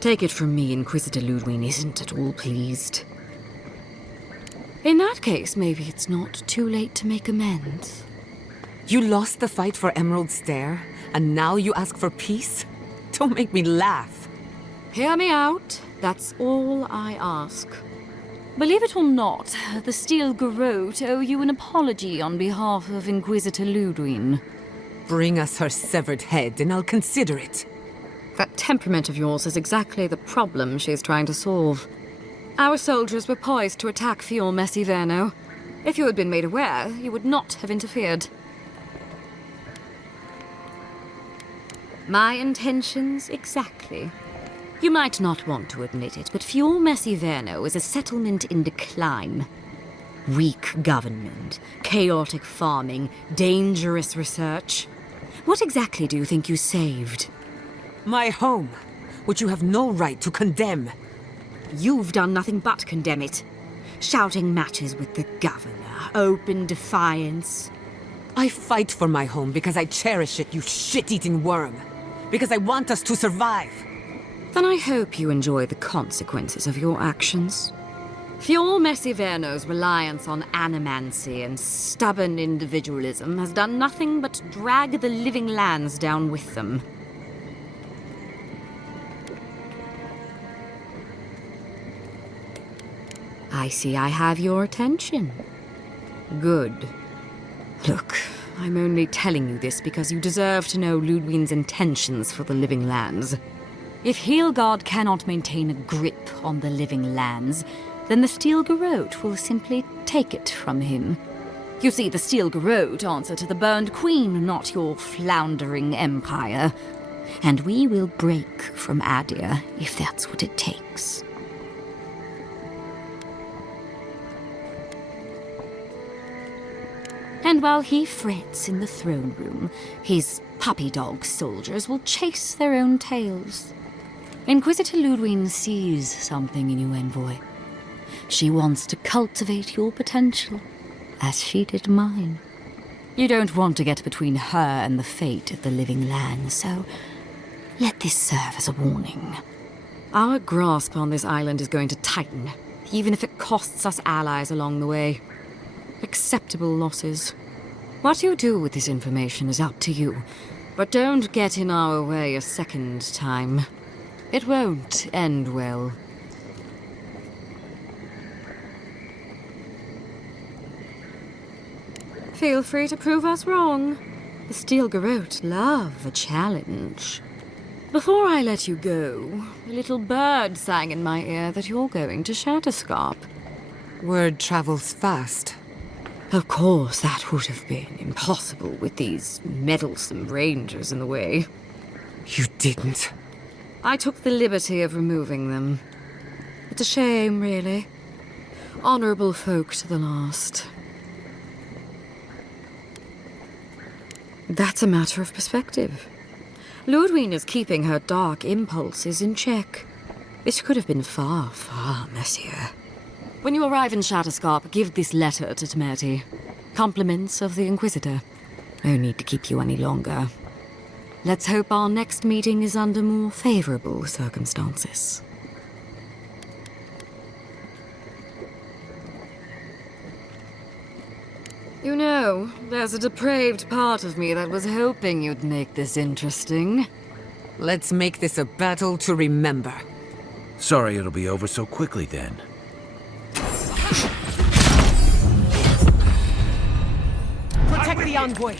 Take it from me, Inquisitor Ludwig isn't at all pleased. In that case, maybe it's not too late to make amends. You lost the fight for Emerald Stair, and now you ask for peace? Don't make me laugh. Hear me out. That's all I ask. Believe it or not, the Steel Garrote owe you an apology on behalf of Inquisitor Ludwig. Bring us her severed head, and I'll consider it. That temperament of yours is exactly the problem she's trying to solve. Our soldiers were poised to attack Fior Messiverno. If you had been made aware, you would not have interfered. My intentions exactly. You might not want to admit it, but Fior Messiverno is a settlement in decline. Weak government, chaotic farming, dangerous research. What exactly do you think you saved? My home, which you have no right to condemn. You've done nothing but condemn it. Shouting matches with the governor, open defiance. I fight for my home because I cherish it, you shit-eating worm. Because I want us to survive. Then I hope you enjoy the consequences of your actions. Fior Messiverno's reliance on animancy and stubborn individualism has done nothing but drag the Living Lands down with them. I see I have your attention. Good. Look, I'm only telling you this because you deserve to know Ludwig's intentions for the Living Lands. If Heelgard cannot maintain a grip on the Living Lands, then the Steel Garrote will simply take it from him. You see, the Steel Garrote answer to the Burned Queen, not your floundering empire. And we will break from Adir if that's what it takes. And while he frets in the throne room, his puppy dog soldiers will chase their own tails. Inquisitor Ludwig sees something in you, envoy. She wants to cultivate your potential, as she did mine. You don't want to get between her and the fate of the Living Lands, so let this serve as a warning. Our grasp on this island is going to tighten, even if it costs us allies along the way. Acceptable losses. What you do with this information is up to you, but don't get in our way a second time. It won't end well. Feel free to prove us wrong. The Steel Garrote love a challenge. Before I let you go, a little bird sang in my ear that you're going to Shatterscarp. Word travels fast. Of course, that would have been impossible with these meddlesome rangers in the way. You didn't. I took the liberty of removing them. It's a shame, really. Honorable folk to the last. That's a matter of perspective. Ludwig is keeping her dark impulses in check. It could have been far, far messier. When you arrive in Shatterscarp, give this letter to Temerity. Compliments of the Inquisitor. No need to keep you any longer. Let's hope our next meeting is under more favorable circumstances. You know, there's a depraved part of me that was hoping you'd make this interesting. Let's make this a battle to remember. Sorry it'll be over so quickly then. Protect the envoy!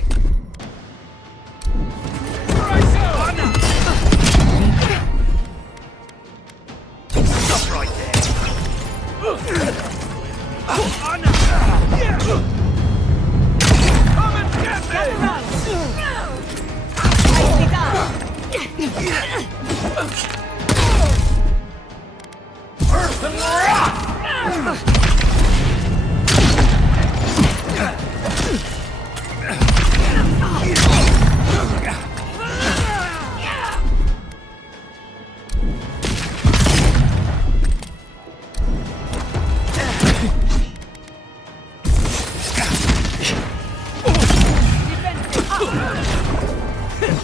Stop right there! Come and get me! Earth and rock!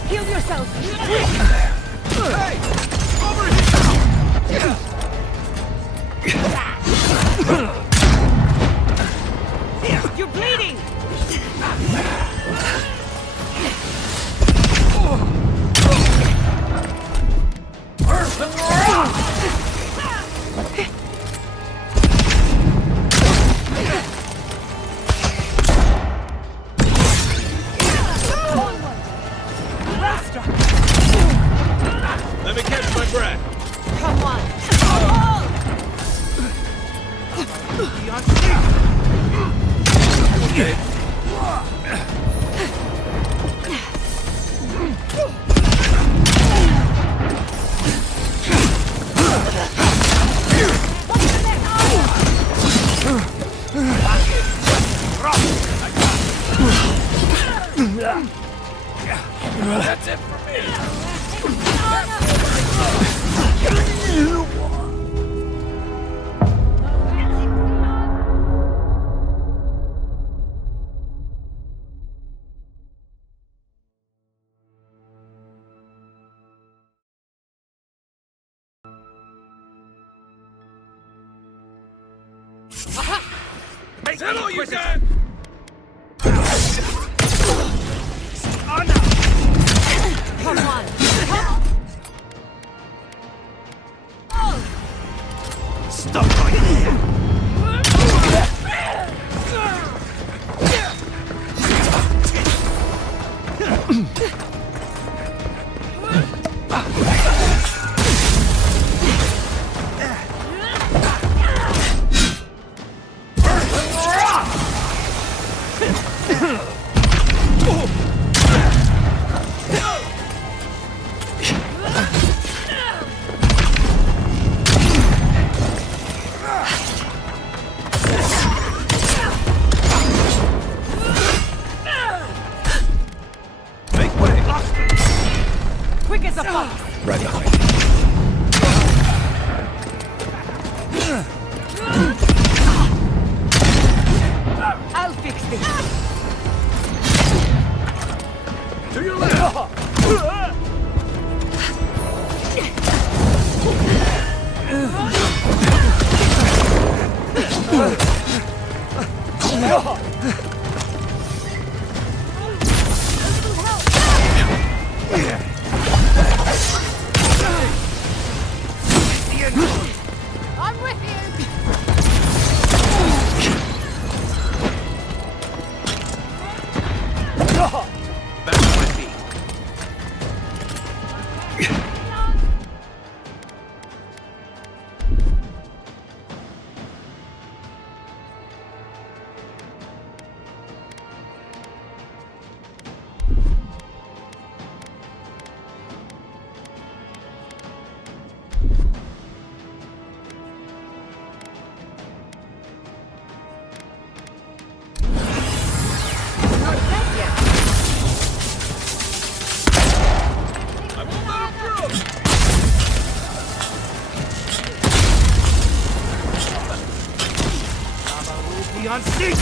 Heal yourself! Hey! Over here! You're bleeding! Earth and rock! Let me catch my breath. Come on! Okay. That's it for me. Hey, settle you guys! Come on! Stop right here! Quick as a fox! Right behind you. I'll fix this! To your left! I'm with you! Back to my feet. Me on sync!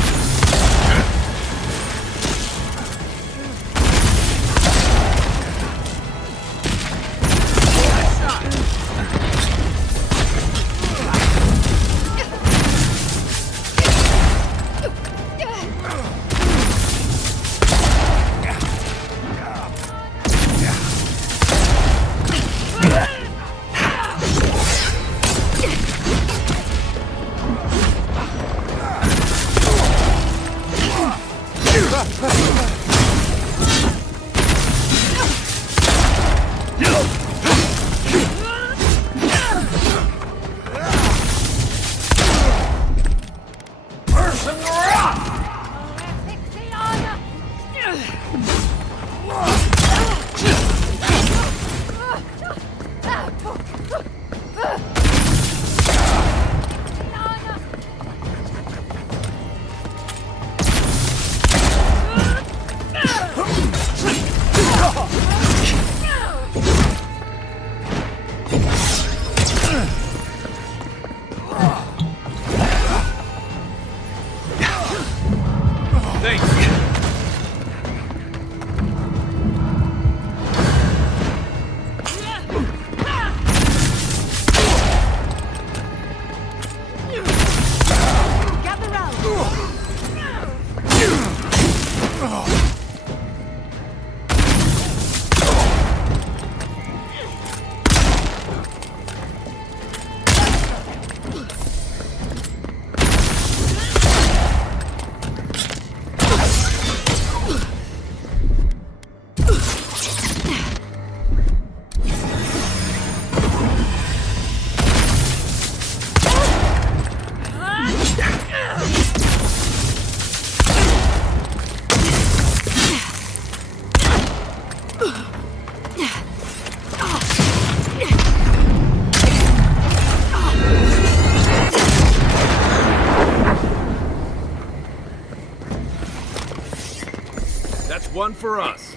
One for us.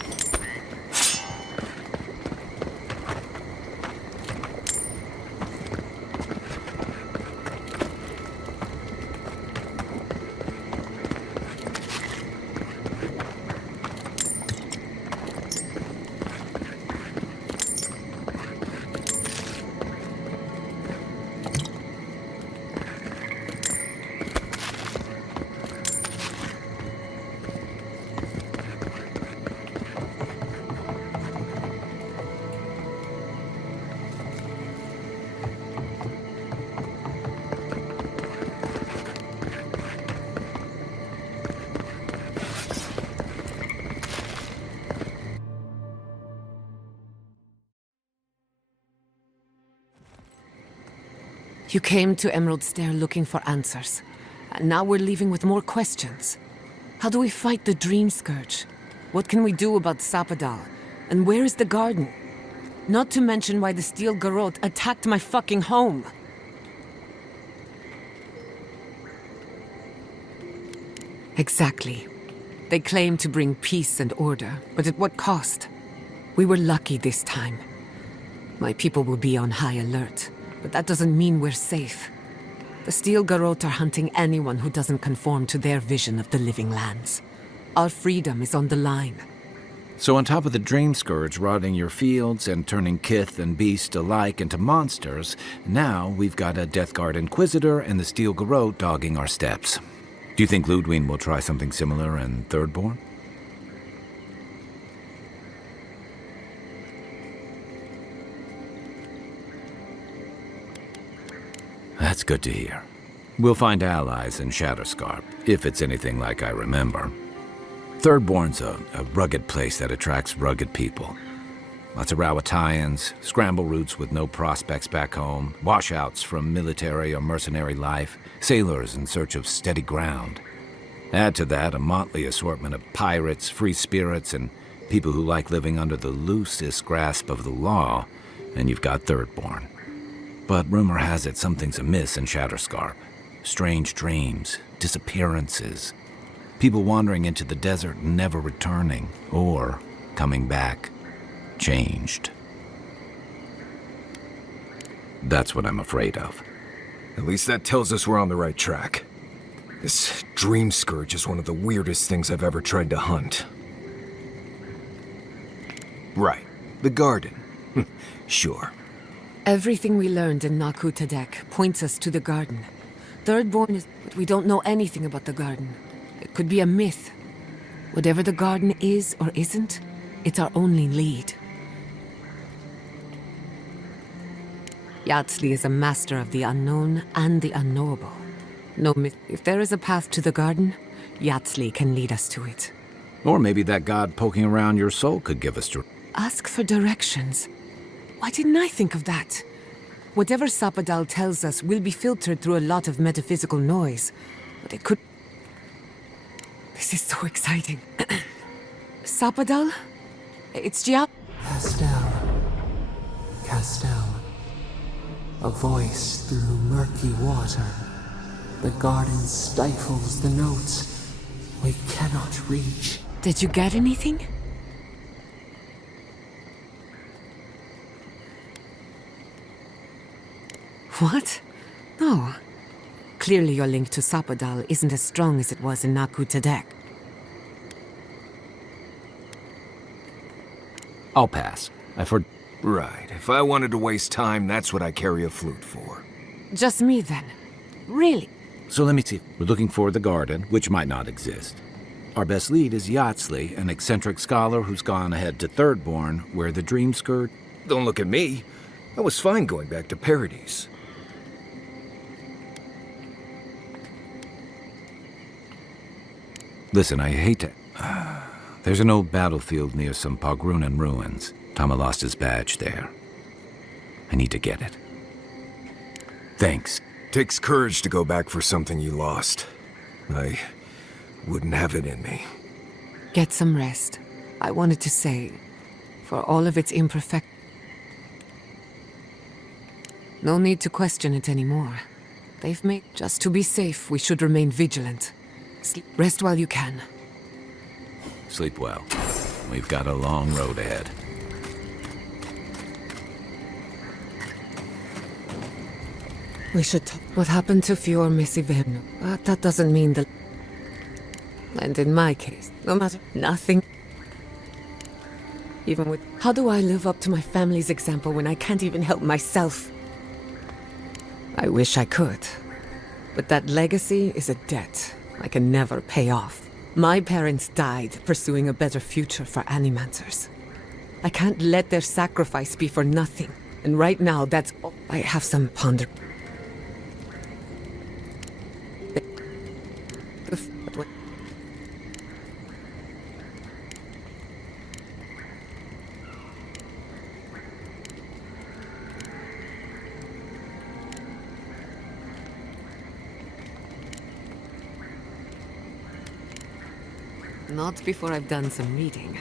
You came to Emerald Stair looking for answers. And now we're leaving with more questions. How do we fight the Dream Scourge? What can we do about Sapadal? And where is the garden? Not to mention why the Steel Garrote attacked my fucking home. Exactly. They claim to bring peace and order, but at what cost? We were lucky this time. My people will be on high alert, but that doesn't mean we're safe. The Steel Garrote are hunting anyone who doesn't conform to their vision of the Living Lands. Our freedom is on the line. So on top of the Dream Scourge rotting your fields and turning kith and beast alike into monsters, now we've got a Death Guard Inquisitor and the Steel Garrote dogging our steps. Do you think Ludwig will try something similar in Thirdborn? That's good to hear. We'll find allies in Shatterscarp, if it's anything like I remember. Thirdborn's a rugged place that attracts rugged people. Lots of Rawatayans, scramble routes with no prospects back home, washouts from military or mercenary life, sailors in search of steady ground. Add to that a motley assortment of pirates, free spirits, and people who like living under the loosest grasp of the law, and you've got Thirdborn. But rumor has it something's amiss in Shatterscarp. Strange dreams, disappearances, people wandering into the desert and never returning, or coming back, changed. That's what I'm afraid of. At least that tells us we're on the right track. This dream scourge is one of the weirdest things I've ever tried to hunt. Right. The garden. Sure. Everything we learned in Nakutadek points us to the garden. Thirdborn is... But we don't know anything about the garden. It could be a myth. Whatever the garden is or isn't, it's our only lead. Yatsley is a master of the unknown and the unknowable. No myth. If there is a path to the garden, Yatsley can lead us to it. Or maybe that god poking around your soul could give us Ask for directions. Why didn't I think of that? Whatever Sapadal tells us will be filtered through a lot of metaphysical noise. But it could... This is so exciting. Sapadal? It's Gia... Castell. A voice through murky water. The garden stifles the notes we cannot reach. Did you get anything? What? No. Clearly your link to Sapadal isn't as strong as it was in Nakutadek. I'll pass. I've heard... Right. If I wanted to waste time, that's what I carry a flute for. Just me, then. Really? So let me see. We're looking for the garden, which might not exist. Our best lead is Yatsley, an eccentric scholar who's gone ahead to Thirdborn, where the dream scourge... Don't look at me. I was fine going back to Paradise. Listen, I hate to... There's an old battlefield near some Pogrunan ruins. Tama lost his badge there. I need to get it. Thanks. Takes courage to go back for something you lost. I wouldn't have it in me. Get some rest. I wanted to say, for all of its imperfect... No need to question it anymore. They've made... Just to be safe, we should remain vigilant. Rest while you can. Sleep well. We've got a long road ahead. We should talk. What happened to Fior Missivemno? But that doesn't mean that... And in my case, no matter... Nothing. Even with... How do I live up to my family's example when I can't even help myself? I wish I could. But that legacy is a debt I can never pay off. My parents died pursuing a better future for Animancers. I can't let their sacrifice be for nothing. And right now, that's all. I have some ponder... Not before I've done some reading.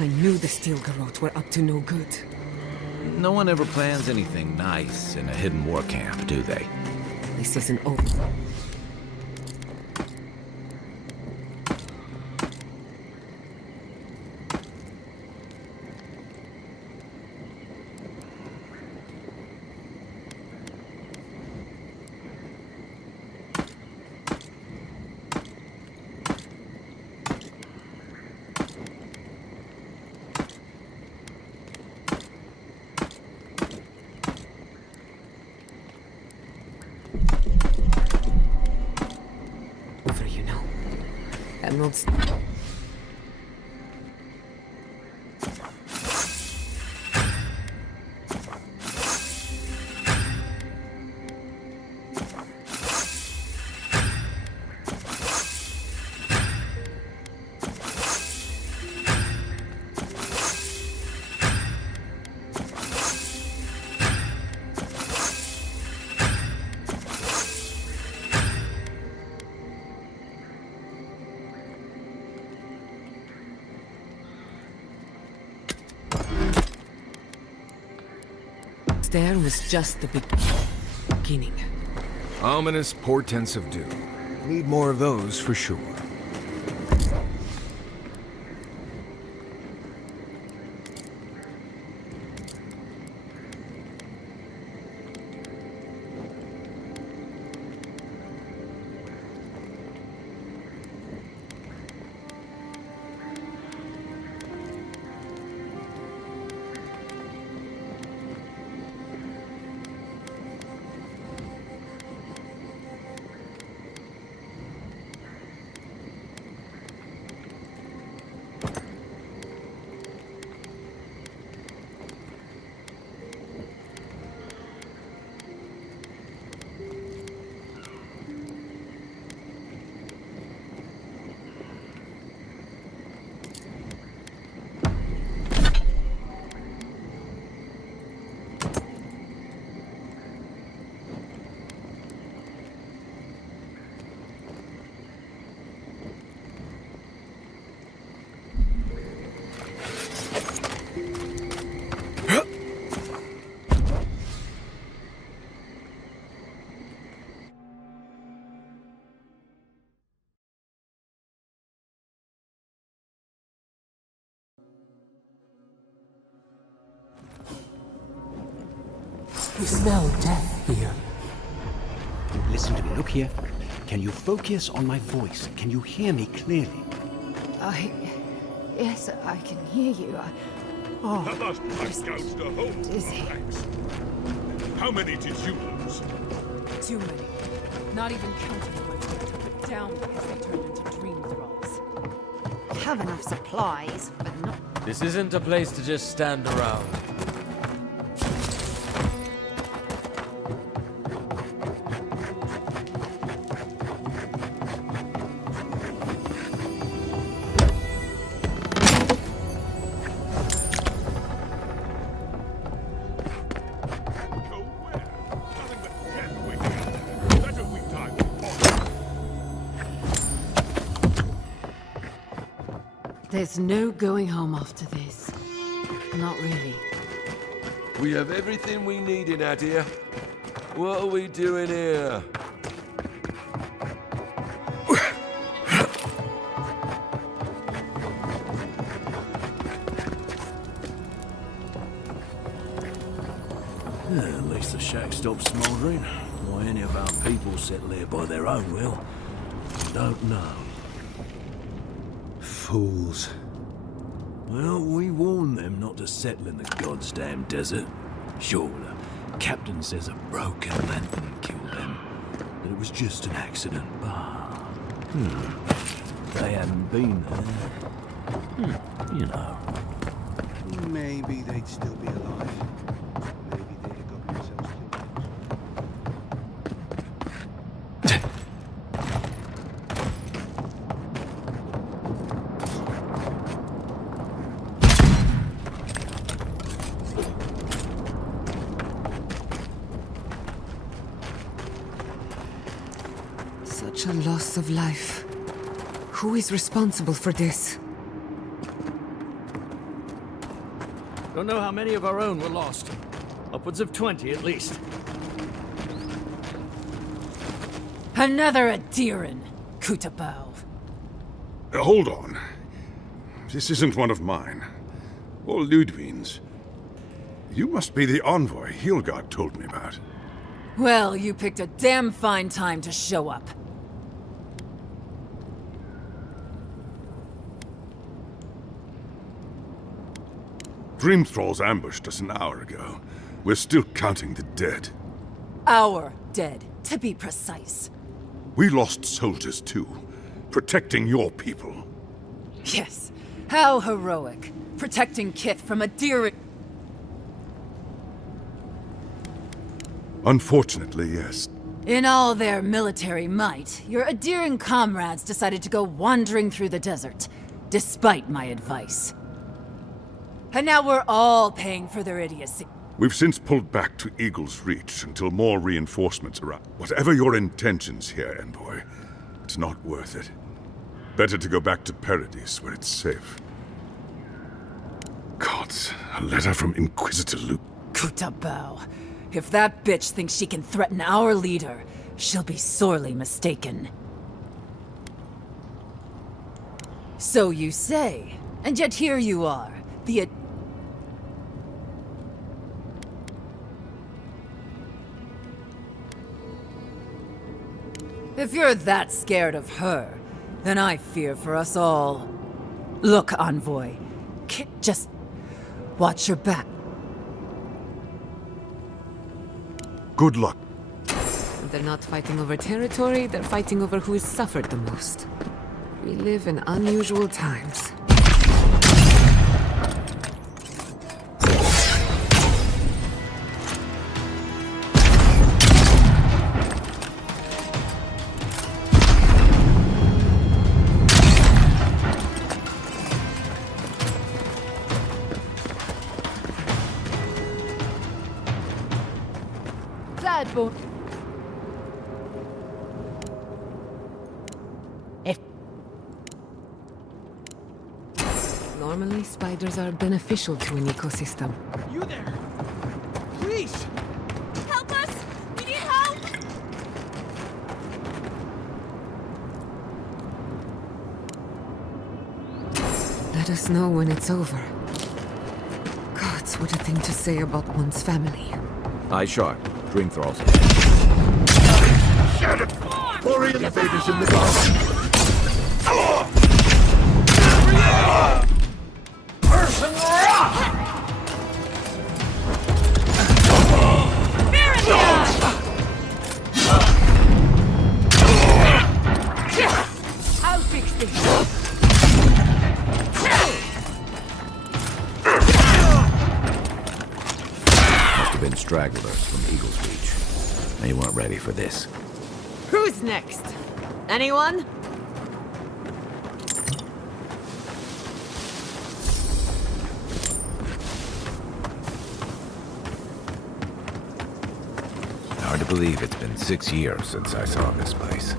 I knew the Stilgarot were up to no good. No one ever plans anything nice in a hidden war camp, do they? This isn't over. Emeralds. there was just the beginning. Ominous portents of doom. Need more of those for sure. We smell death here. Listen to me, look here. Can you focus on my voice? Can you hear me clearly? Yes, I can hear you. That last pipe gouged a hole. Dizzy. Thanks. How many did you lose? Too many. Not even counting the ones we had to put down because they turned into dream thralls. Have enough supplies, but not... This isn't a place to just stand around. There's no going home after this. Not really. We have everything we need in Adir. What are we doing here? At least the shack stopped smouldering. Why any of our people settle here by their own will, I don't know. Fools. Well, we warned them not to settle in the goddamn desert. Sure, the captain says a broken lantern killed them. That it was just an accident, but... they hadn't been there. You know. Maybe they'd still be alive. Maybe they'd have got themselves killed. Such a loss of life. Who is responsible for this? Don't know how many of our own were lost. Upwards of 20 at least. Another Eder, Xoti. Hold on. This isn't one of mine. Or Ludwig's. You must be the envoy Hilgard told me about. Well, you picked a damn fine time to show up. Dream Thralls ambushed us an hour ago. We're still counting the dead. Our dead, to be precise. We lost soldiers too, protecting your people. Yes, how heroic. Protecting Kith from Eder. Unfortunately, yes. In all their military might, your Eder comrades decided to go wandering through the desert, despite my advice. And now we're all paying for their idiocy. We've since pulled back to Eagle's Reach until more reinforcements arrive. Whatever your intentions here, Envoy, it's not worth it. Better to go back to Paradise, where it's safe. Gods, a letter from Inquisitor Luke. Kutabao. If that bitch thinks she can threaten our leader, she'll be sorely mistaken. So you say, and yet here you are, the If you're that scared of her, then I fear for us all. Look, Envoy, just watch your back. Good luck. They're not fighting over territory, they're fighting over who has suffered the most. We live in unusual times. Normally, spiders are beneficial to an ecosystem. You there! Please! Help us! We need help! Let us know when it's over. Gods, what a thing to say about one's family. Eye sharp. Dream thralls. Shut it! Warrior invaders in the garden! Person rock! I'll fix this. Must have been stragglers from Eagle's Reach. They weren't ready for this. Who's next? Anyone? Hard to believe it's been 6 years since I saw this place.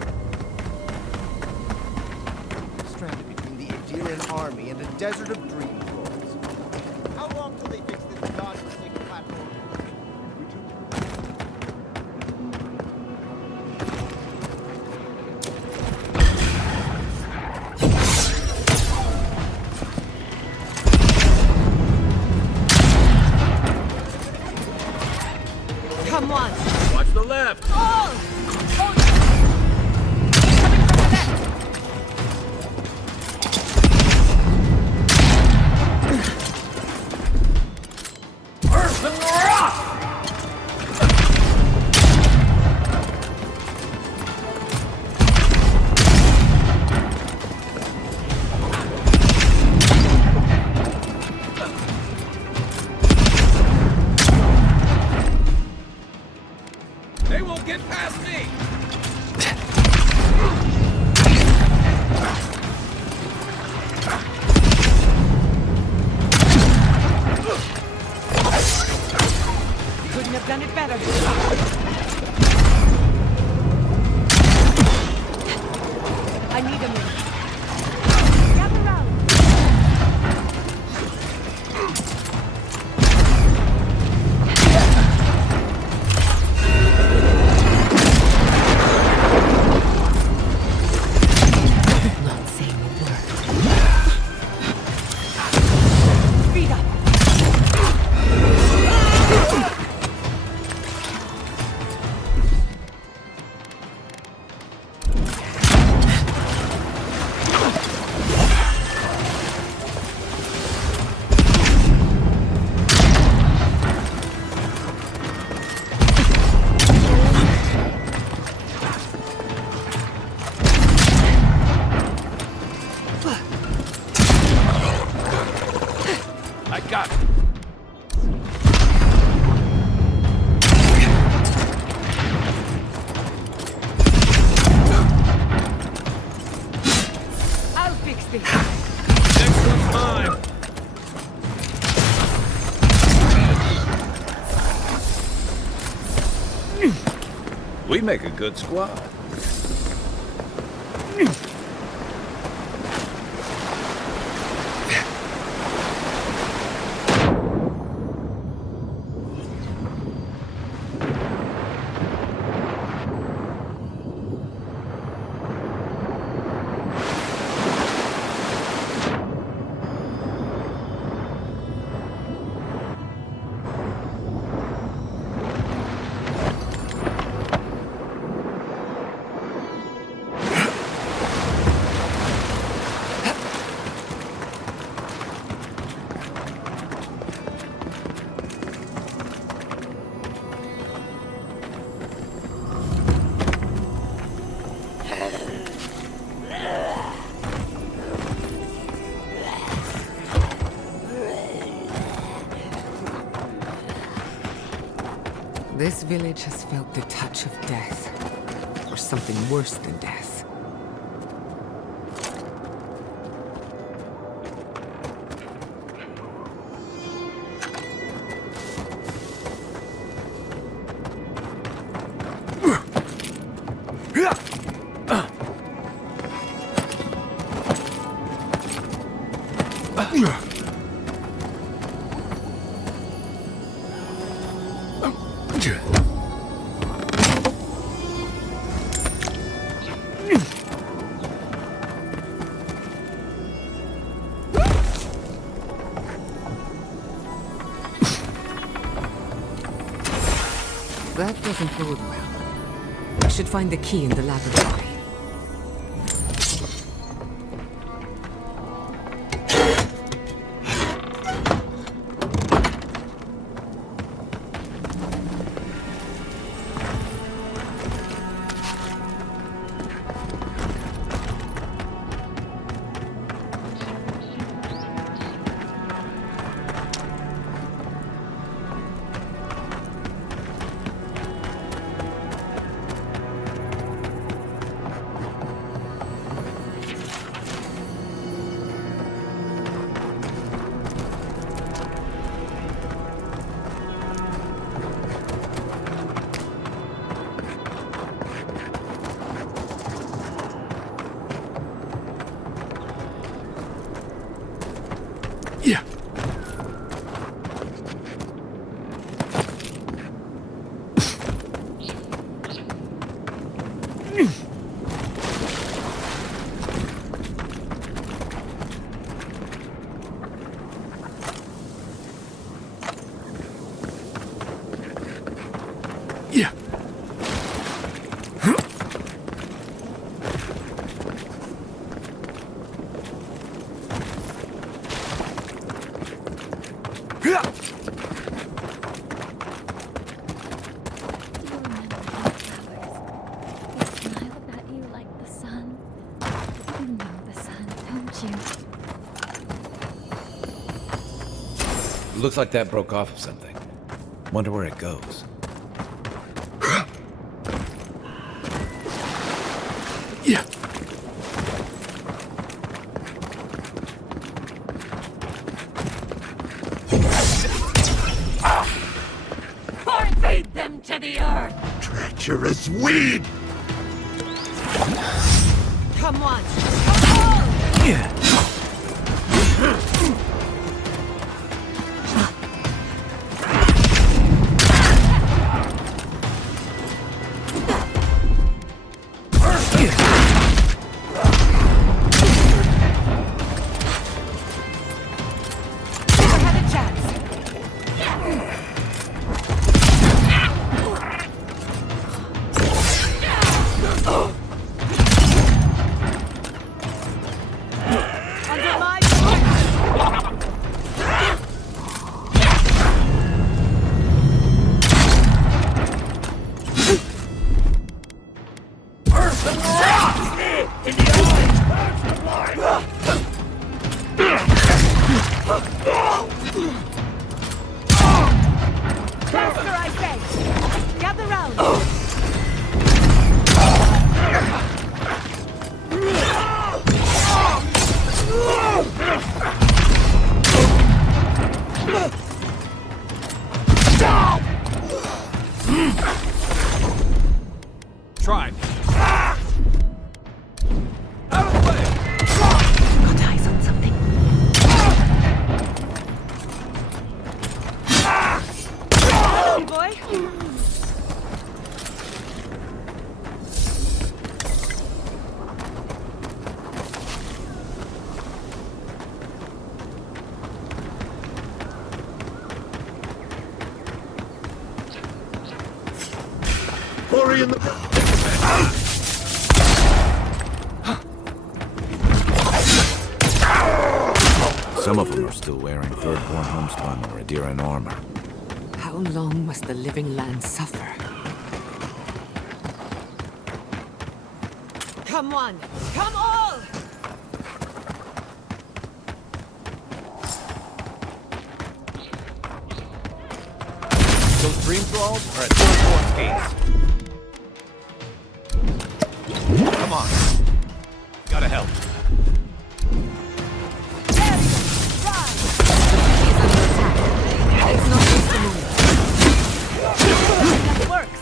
Stranded between the Eder army and a desert of dream trolls. How long till they fix this godforsaken platform? Come on! Watch the left! Oh! Person rock! They won't get past me! Couldn't have done it better. I need a minute. Gather round. Not saying a word. Speed up. I got it. I'll fix this. Next one's mine. We make a good squad. This village has felt the touch of death. Or something worse than death. That doesn't bode well. We should find the key in the laboratory. Looks like that broke off of something. Wonder where it goes. Feed them to the earth! Treacherous weed! Come on! Come on! Faster, I say! Gather round! Try. Got eyes on something. Boy? Hurry in the... Some of them are still wearing third-born homespun or Eder and armor. How long must the living land suffer? Come on! Come all! Those dream thralls are at Thornborn's gates. Come on. Gotta help. There's no place to move. That works.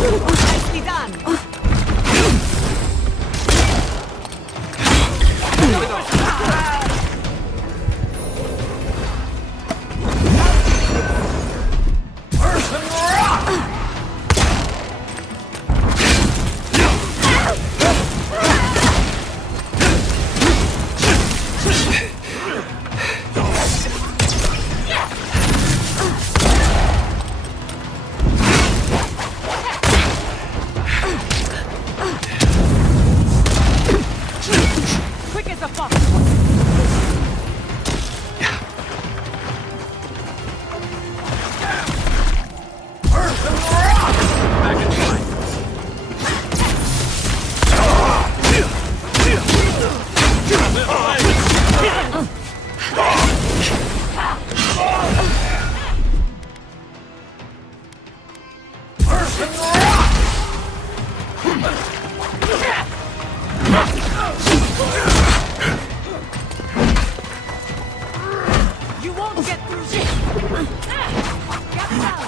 Nicely done. Quick as a fox. You won't get through this. Get down.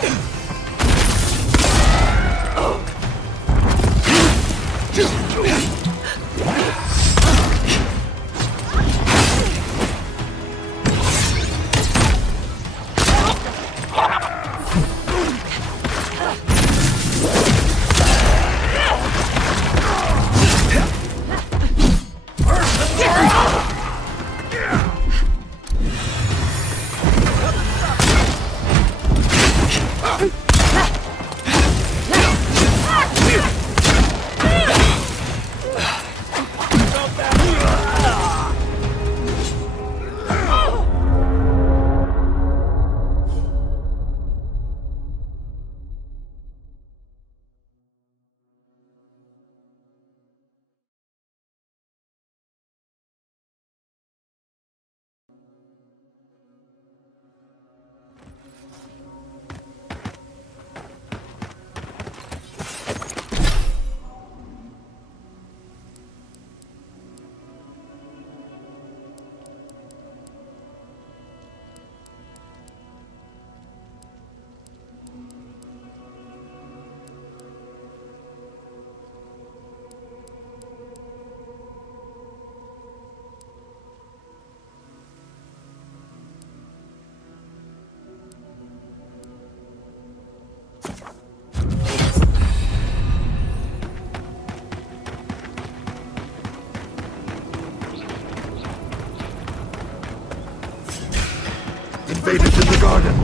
Invaders in the garden.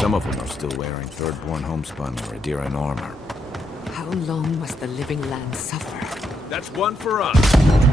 Some of them are still wearing Thirdborn homespun or Eder armor. How long must the Living Land suffer? That's one for us.